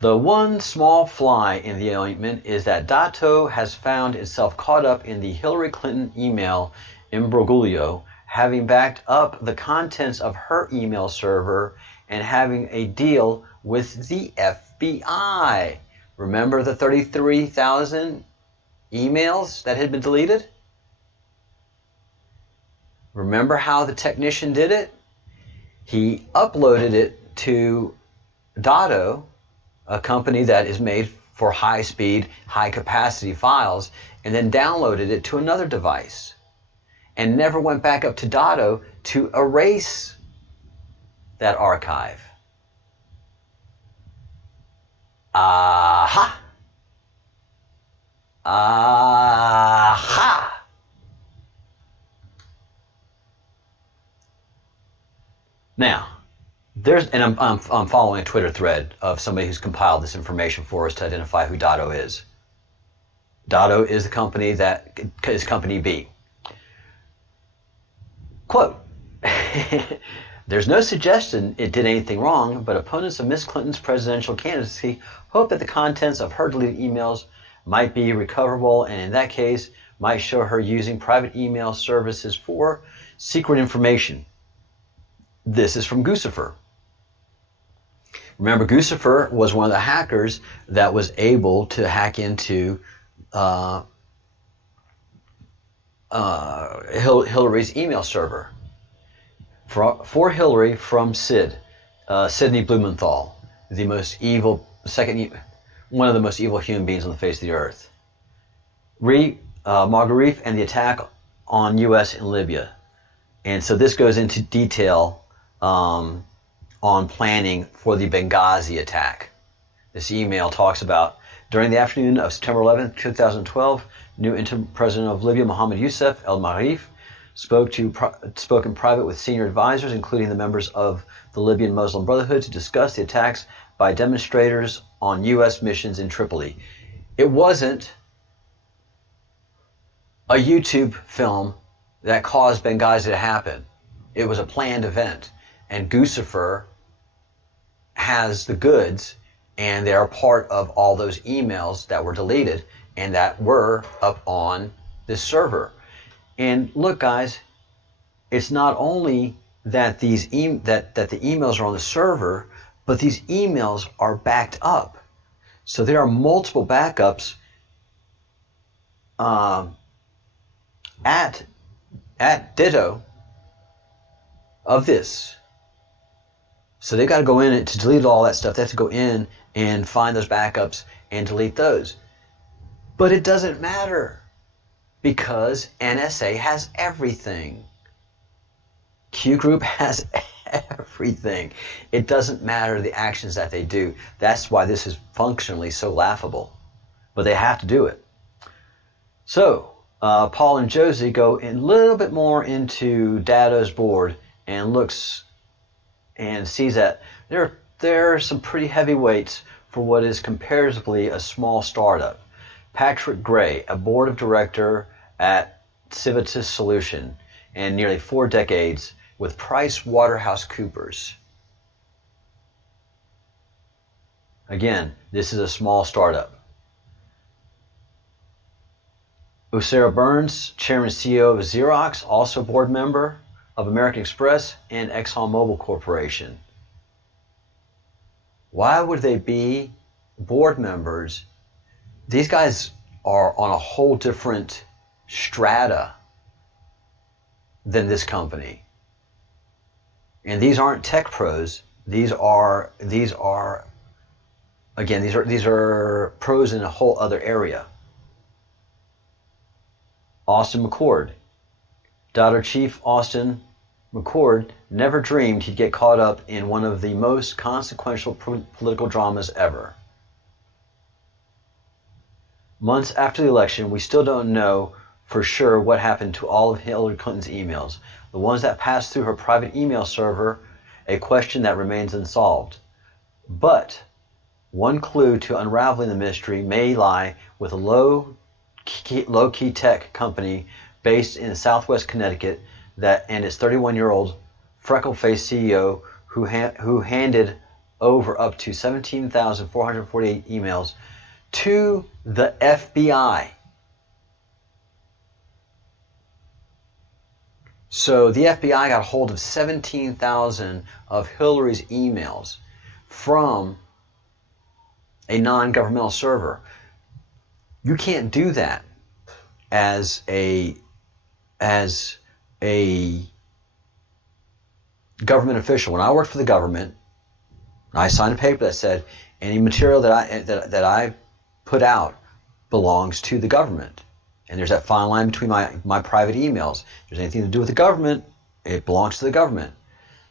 The one small fly in the ointment is that Dato has found itself caught up in the Hillary Clinton email imbroglio, having backed up the contents of her email server and having a deal with the FBI. Remember the 33,000 emails that had been deleted? Remember how the technician did it? He uploaded it to Dato, a company that is made for high-speed, high-capacity files, and then downloaded it to another device and never went back up to Dato to erase that archive. Aha! Aha! Now, I'm following a Twitter thread of somebody who's compiled this information for us to identify who Dotto is. Dotto is the company that is Company B. Quote, there's no suggestion it did anything wrong, but opponents of Miss Clinton's presidential candidacy hope that the contents of her deleted emails might be recoverable, and in that case, might show her using private email services for secret information. This is from Guccifer. Remember, Guccifer was one of the hackers that was able to hack into Hillary's email server. For Hillary from Sidney Blumenthal, the most evil, one of the most evil human beings on the face of the earth. Margarif and the attack on U.S. in Libya. And so this goes into detail on planning for the Benghazi attack. This email talks about, during the afternoon of September 11, 2012, new interim president of Libya, Mohammed Youssef El Marif, spoke in private with senior advisors, including the members of the Libyan Muslim Brotherhood, to discuss the attacks by demonstrators on U.S. missions in Tripoli. It wasn't a YouTube film that caused Benghazi to happen. It was a planned event. And Guccifer has the goods, and they are part of all those emails that were deleted and that were up on this server. And look, guys, it's not only that the emails are on the server, but these emails are backed up. So there are multiple backups at Ditto of this. So they've got to go in to delete all that stuff. They have to go in and find those backups and delete those. But it doesn't matter, because NSA has everything. Q Group has everything. It doesn't matter the actions that they do. That's why this is functionally so laughable. But they have to do it. So Paul and Josie go in a little bit more into Datto's board and looks and sees that there are some pretty heavy weights for what is comparatively a small startup. Patrick Gray, a board of director at Civitas Solution, and nearly 4 decades with PricewaterhouseCoopers. Again, this is a small startup. Usera Burns, chairman and CEO of Xerox, also board member of American Express and ExxonMobil Corporation. Why would they be board members? These guys are on a whole different strata than this company. And these aren't tech pros. These are pros in a whole other area. Austin McCord. Dotto chief Austin McCord never dreamed he'd get caught up in one of the most consequential political dramas ever. Months after the election, we still don't know for sure what happened to all of Hillary Clinton's emails, the ones that passed through her private email server, a question that remains unsolved. But one clue to unraveling the mystery may lie with a low-key tech company based in Southwest Connecticut and its 31-year-old freckle-faced CEO who handed over up to 17,448 emails to the FBI. So the FBI got a hold of 17,000 of Hillary's emails from a non-governmental server. You can't do that as a government official. When I worked for the government, I signed a paper that said any material that I put out belongs to the government. And there's that fine line between my private emails. If there's anything to do with the government, it belongs to the government.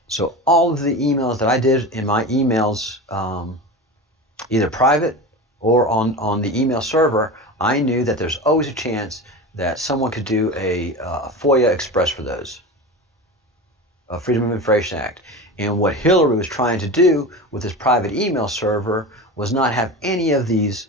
So all of the emails that I did in my emails, either private or on the email server, I knew that there's always a chance that someone could do a FOIA express for those, a Freedom of Information Act. And what Hillary was trying to do with this private email server was not have any of these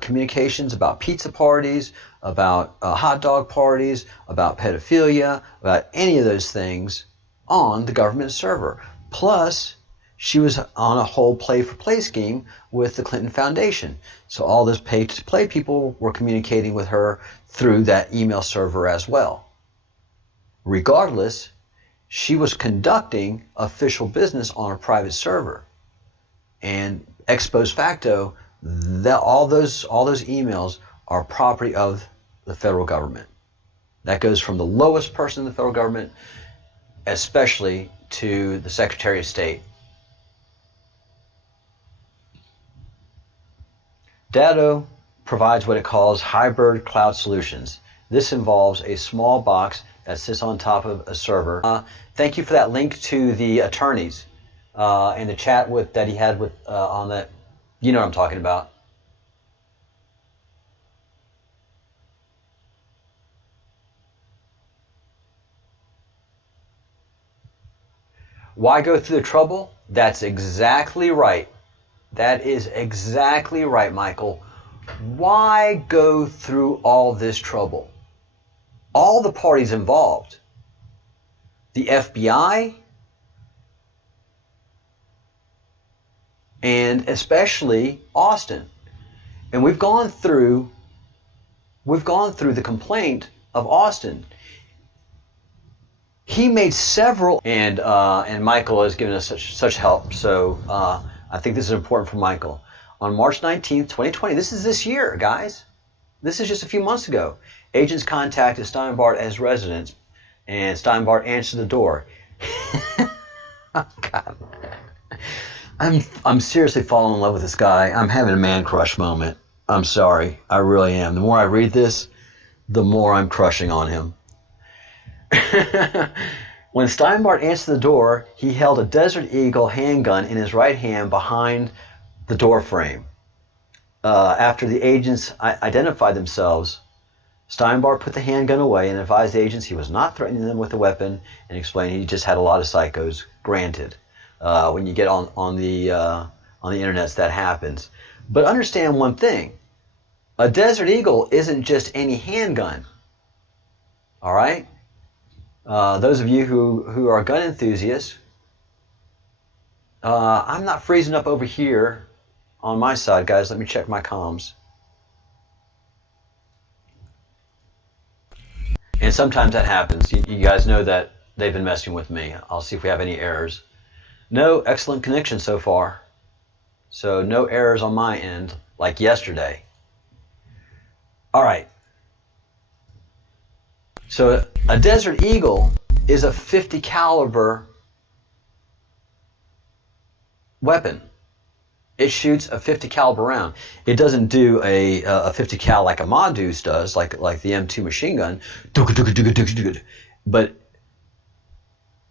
communications about pizza parties, about hot dog parties, about pedophilia, about any of those things on the government server. Plus, she was on a whole play-for-play scheme with the Clinton Foundation. So all those pay-to-play people were communicating with her through that email server as well. Regardless, she was conducting official business on a private server. And ex post facto, all those emails are property of the federal government. That goes from the lowest person in the federal government, especially to the Secretary of State. Datto provides what it calls hybrid cloud solutions. This involves a small box that sits on top of a server. Thank you for that link to the attorneys and the chat that he had with on that. You know what I'm talking about. Why go through the trouble? That's exactly right. That is exactly right, Michael. Why go through all this trouble? All the parties involved, the FBI, and especially Austin. And we've gone through the complaint of Austin. He made several, and Michael has given us such help. So I think this is important for Michael. On March 19th, 2020, this is this year, guys. This is just a few months ago. Agents contacted Steinbart at his residence, and Steinbart answered the door. Oh, God. I'm seriously falling in love with this guy. I'm having a man crush moment. I'm sorry. I really am. The more I read this, the more I'm crushing on him. When Steinbart answered the door, he held a Desert Eagle handgun in his right hand behind the door frame. After the agents identified themselves, Steinbart put the handgun away and advised the agents he was not threatening them with a weapon, and explained he just had a lot of psychos. Granted, when you get on the internet, that happens. But understand one thing: a Desert Eagle isn't just any handgun. All right. Those of you who are gun enthusiasts, I'm not freezing up over here on my side, guys. Let me check my comms. And sometimes that happens. You guys know that they've been messing with me. I'll see if we have any errors. No, excellent connection so far. So no errors on my end, like yesterday. All right. So a Desert Eagle is a .50 caliber weapon. It shoots a .50 caliber round. It doesn't do a .50 cal like a Modus does, like the M2 machine gun. But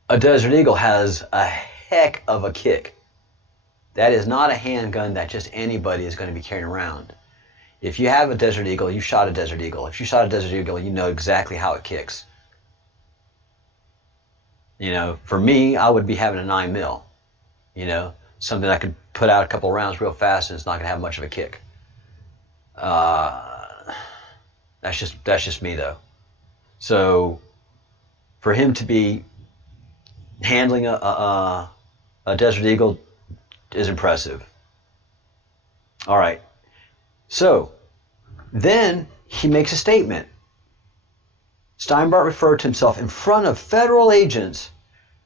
a Desert Eagle has a heck of a kick. That is not a handgun that just anybody is going to be carrying around. If you have a Desert Eagle, you shot a Desert Eagle. If you shot a Desert Eagle, you know exactly how it kicks. You know, for me, I would be having a 9mm. You know, something I could put out a couple of rounds real fast and it's not going to have much of a kick. That's just me, though. So for him to be handling a Desert Eagle is impressive. All right. So then he makes a statement. Steinbart referred to himself in front of federal agents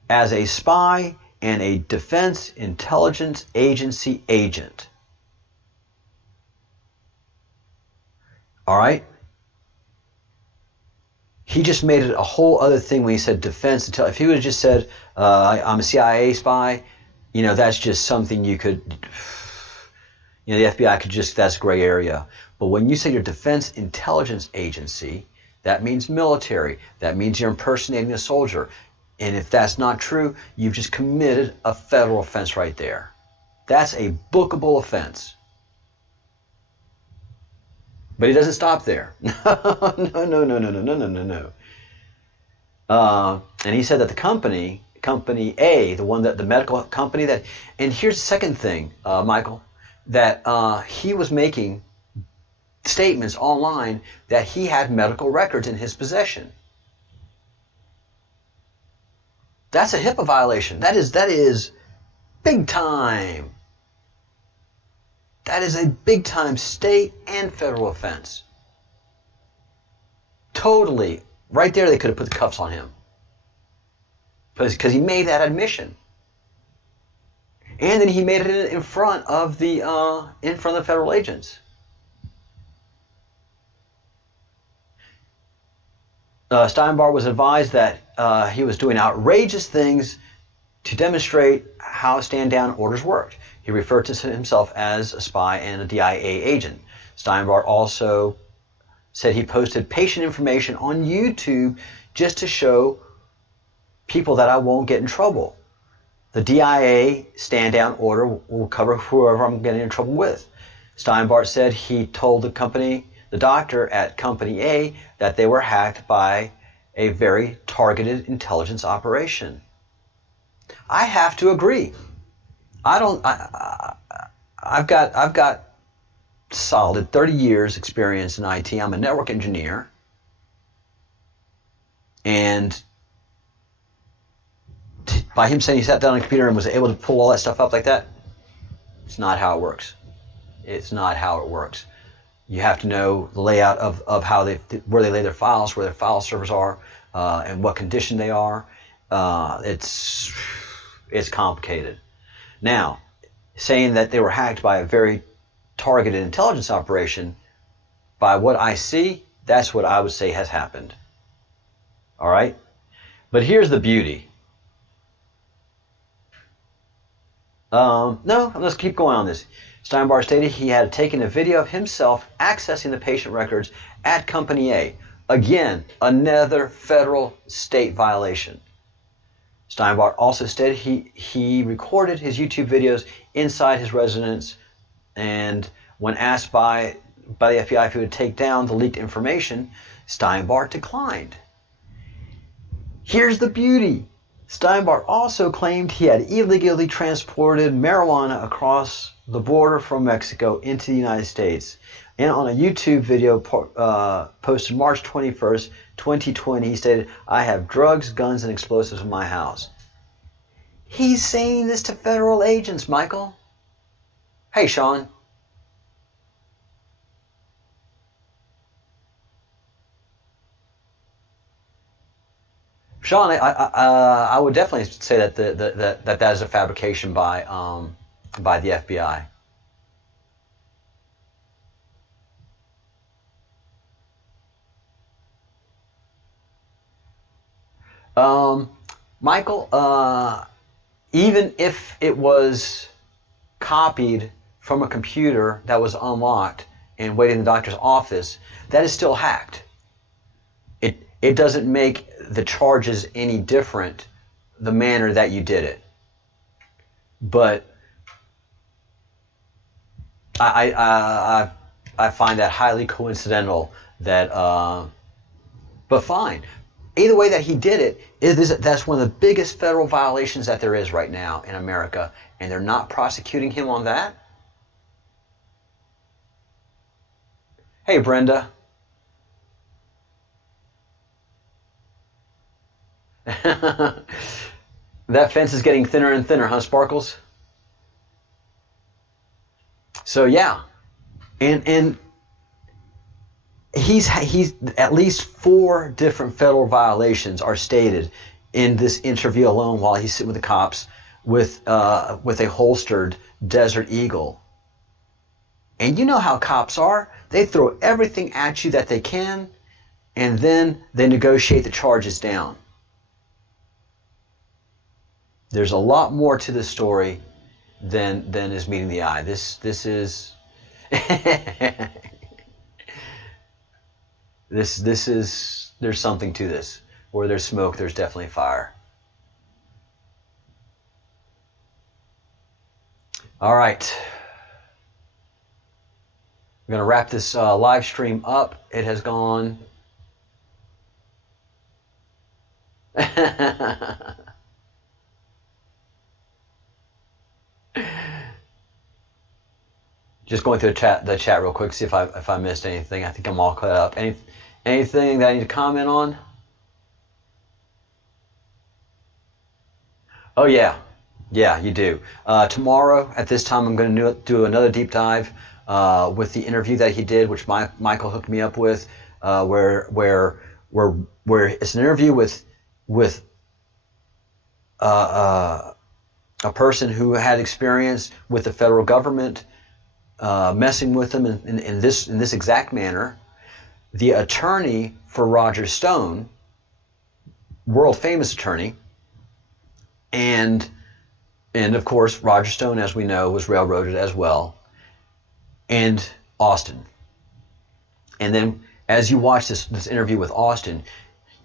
as a spy and a Defense Intelligence Agency agent. All right? He just made it a whole other thing when he said defense. If he would have just said, I'm a CIA spy, you know, that's just something you could, you know, the FBI could just, that's gray area. But when you say you're Defense Intelligence Agency, that means military. That means you're impersonating a soldier. And if that's not true, you've just committed a federal offense right there. That's a bookable offense. But he doesn't stop there. No. And he said that the company A, the medical company that, and here's the second thing, Michael, that he was making statements online that he had medical records in his possession. That's a HIPAA violation. That is big time. That is a big time state and federal offense. Totally. Right there they could have put the cuffs on him. Because he made that admission. And then he made it in front of the federal agents. Steinbart was advised that he was doing outrageous things to demonstrate how stand-down orders worked. He referred to himself as a spy and a DIA agent. Steinbart also said he posted patient information on YouTube just to show people that I won't get in trouble. The DIA stand-down order will cover whoever I'm getting in trouble with. Steinbart said he told the doctor at Company A, that they were hacked by a very targeted intelligence operation. I have to agree. I've got solid 30 years experience in IT. I'm a network engineer. And by him saying he sat down on a computer and was able to pull all that stuff up like that, it's not how it works. It's not how it works. You have to know the layout of how where they lay their files, where their file servers are, and what condition they are. It's complicated. Now, saying that they were hacked by a very targeted intelligence operation, by what I see, that's what I would say has happened. All right? But here's the beauty. No, let's keep going on this. Steinbart stated he had taken a video of himself accessing the patient records at Company A. Again, another federal state violation. Steinbart also stated he recorded his YouTube videos inside his residence, and when asked by the FBI if he would take down the leaked information, Steinbart declined. Here's the beauty. Steinbart also claimed he had illegally transported marijuana across the border from Mexico into the United States. And on a YouTube video posted March 21st, 2020, he stated, "I have drugs, guns, and explosives in my house." He's saying this to federal agents, Michael. Hey, Sean. Sean, I would definitely say that that is a fabrication by the FBI. Michael, even if it was copied from a computer that was unlocked and waiting in the doctor's office, that is still hacked. It doesn't make the charges any different, the manner that you did it. But I find that highly coincidental that, but fine. Either way that he did it, that's one of the biggest federal violations that there is right now in America, and they're not prosecuting him on that. Hey, Brenda. That fence is getting thinner and thinner, huh, Sparkles? So yeah, and he's at least 4 different federal violations are stated in this interview alone while he's sitting with the cops with a holstered Desert Eagle. And you know how cops are. They throw everything at you that they can, and then they negotiate the charges down. There's a lot more to this story than is meeting the eye. This is this is, there's something to this. Where there's smoke, there's definitely fire. All right. I'm going to wrap this live stream up. It has gone. Just going through the chat real quick, see if I missed anything. I think I'm all caught up. Anything that I need to comment on? Oh yeah, you do. Tomorrow at this time, I'm going to do another deep dive with the interview that he did, which Michael hooked me up with, where it's an interview with a person who had experience with the federal government, messing with them in this exact manner. The attorney for Roger Stone, world famous attorney, and of course Roger Stone, as we know, was railroaded as well, and Austin. And then as you watch this interview with Austin,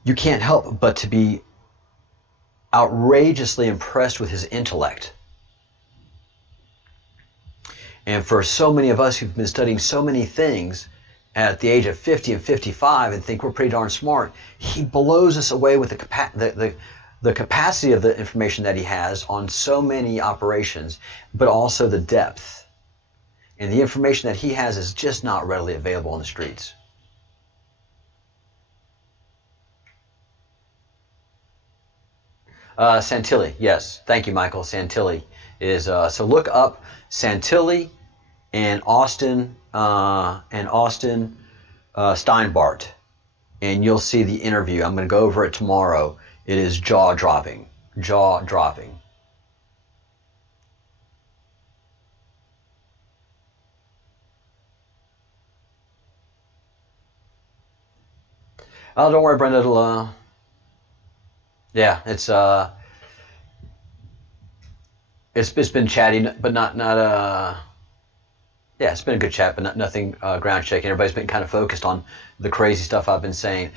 you can't help but to be outrageously impressed with his intellect. And for so many of us who've been studying so many things at the age of 50 and 55 and think we're pretty darn smart, he blows us away with the capacity of the information that he has on so many operations, but also the depth. And the information that he has is just not readily available on the streets. Santilli, yes. Thank you, Michael. Santilli is, so look up Santilli and Austin Steinbart, and you'll see the interview. I'm going to go over it tomorrow. It is jaw-dropping. Jaw-dropping. Oh, don't worry, Brenda. It'll, yeah, it's been chatty, but not yeah, it's been a good chat, but nothing ground shaking. Everybody's been kind of focused on the crazy stuff I've been saying.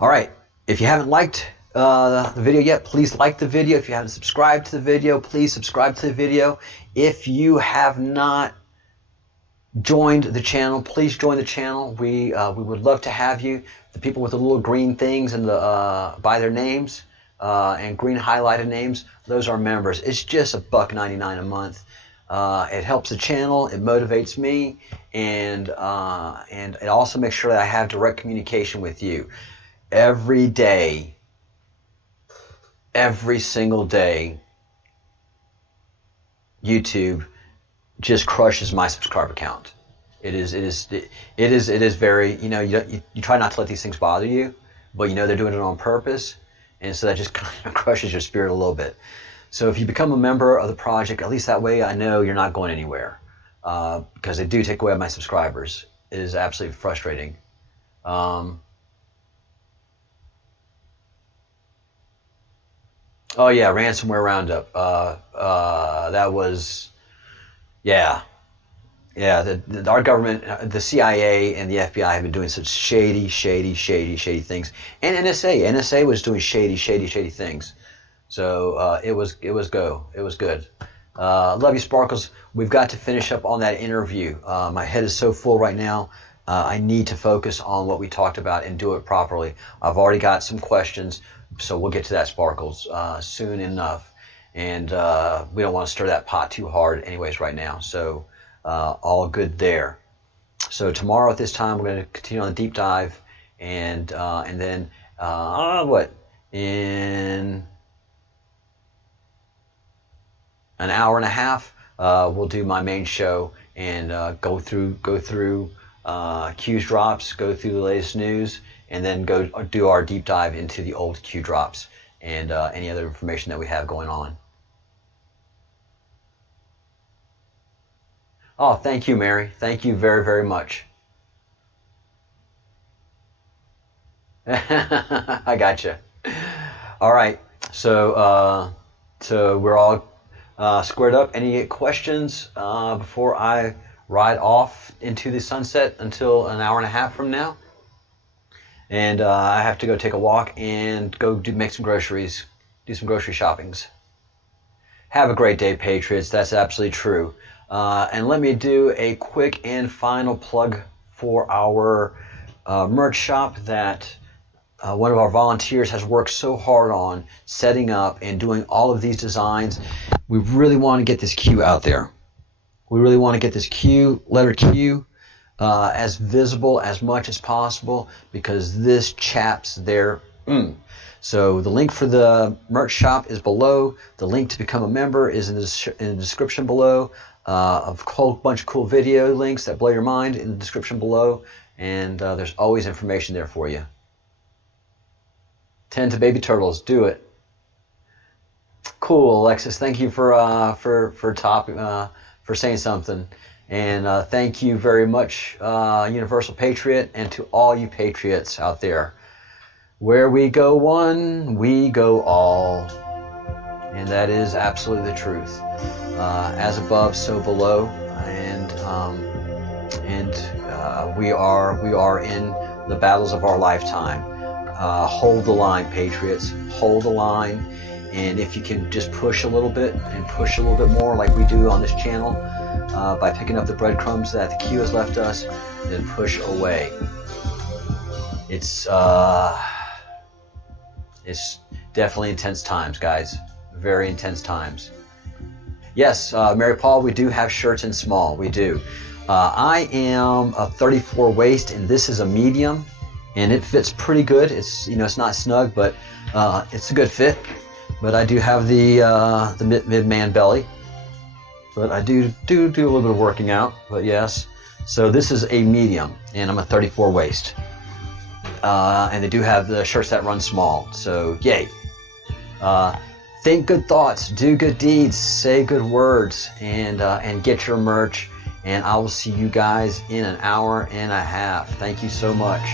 All right, if you haven't liked the video yet, please like the video. If you haven't subscribed to the video, please subscribe to the video. If you have not joined the channel, please join the channel. We would love to have you. The people with the little green things and the by their names and green highlighted names, those are members. It's just $1.99 a month. It helps the channel, it motivates me, and it also makes sure that I have direct communication with you every day, every single day. YouTube just crushes my subscriber count. It is very, you try not to let these things bother you, but they're doing it on purpose, and so that just kind of crushes your spirit a little bit. So if you become a member of the project, at least that way I know you're not going anywhere, because they do take away my subscribers. It is absolutely frustrating. Oh yeah, ransomware roundup. That was, yeah. Our government, the CIA and the FBI have been doing such shady things, and NSA was doing shady things. So it was good. Love you, Sparkles. We've got to finish up on that interview. My head is so full right now. I need to focus on what we talked about and do it properly. I've already got some questions, so we'll get to that, Sparkles, soon enough. And we don't want to stir that pot too hard anyways right now. So all good there. So tomorrow at this time, we're going to continue on the deep dive. And then, in an hour and a half, we'll do my main show and go through Q's drops, go through the latest news, and then go do our deep dive into the old Q drops and any other information that we have going on. Oh, thank you, Mary. Thank you very, very much. I gotcha. All right. So we're all squared up. Any questions before I ride off into the sunset until an hour and a half from now? And I have to go take a walk and go make some groceries, do some grocery shoppings. Have a great day, Patriots. That's absolutely true. And let me do a quick and final plug for our merch shop that one of our volunteers has worked so hard on setting up and doing all of these designs. We really want to get this Q out there. We really want to get this Q, letter Q, as visible as much as possible, because this chaps their So the link for the merch shop is below. The link to become a member is in the description below. A whole bunch of cool video links that blow your mind in the description below. And there's always information there for you. Tend to baby turtles. Do it. Cool, Alexis. Thank you for saying something. And thank you very much, Universal Patriot, and to all you patriots out there. Where we go one, we go all. And that is absolutely the truth. As above, so below. And we are in the battles of our lifetime. Hold the line, patriots. Hold the line. And if you can just push a little bit and push a little bit more, like we do on this channel, by picking up the breadcrumbs that the Q has left us, then push away. It's definitely intense times, guys. Very intense times. Yes, Mary Paul, we do have shirts in small. We do. I am a 34 waist, and this is a medium, and it fits pretty good. It's it's not snug, but it's a good fit. But I do have the mid-man belly. But I do a little bit of working out. But yes, so this is a medium, and I'm a 34 waist. And they do have the shirts that run small. So yay! Think good thoughts, do good deeds, say good words, and get your merch. And I will see you guys in an hour and a half. Thank you so much.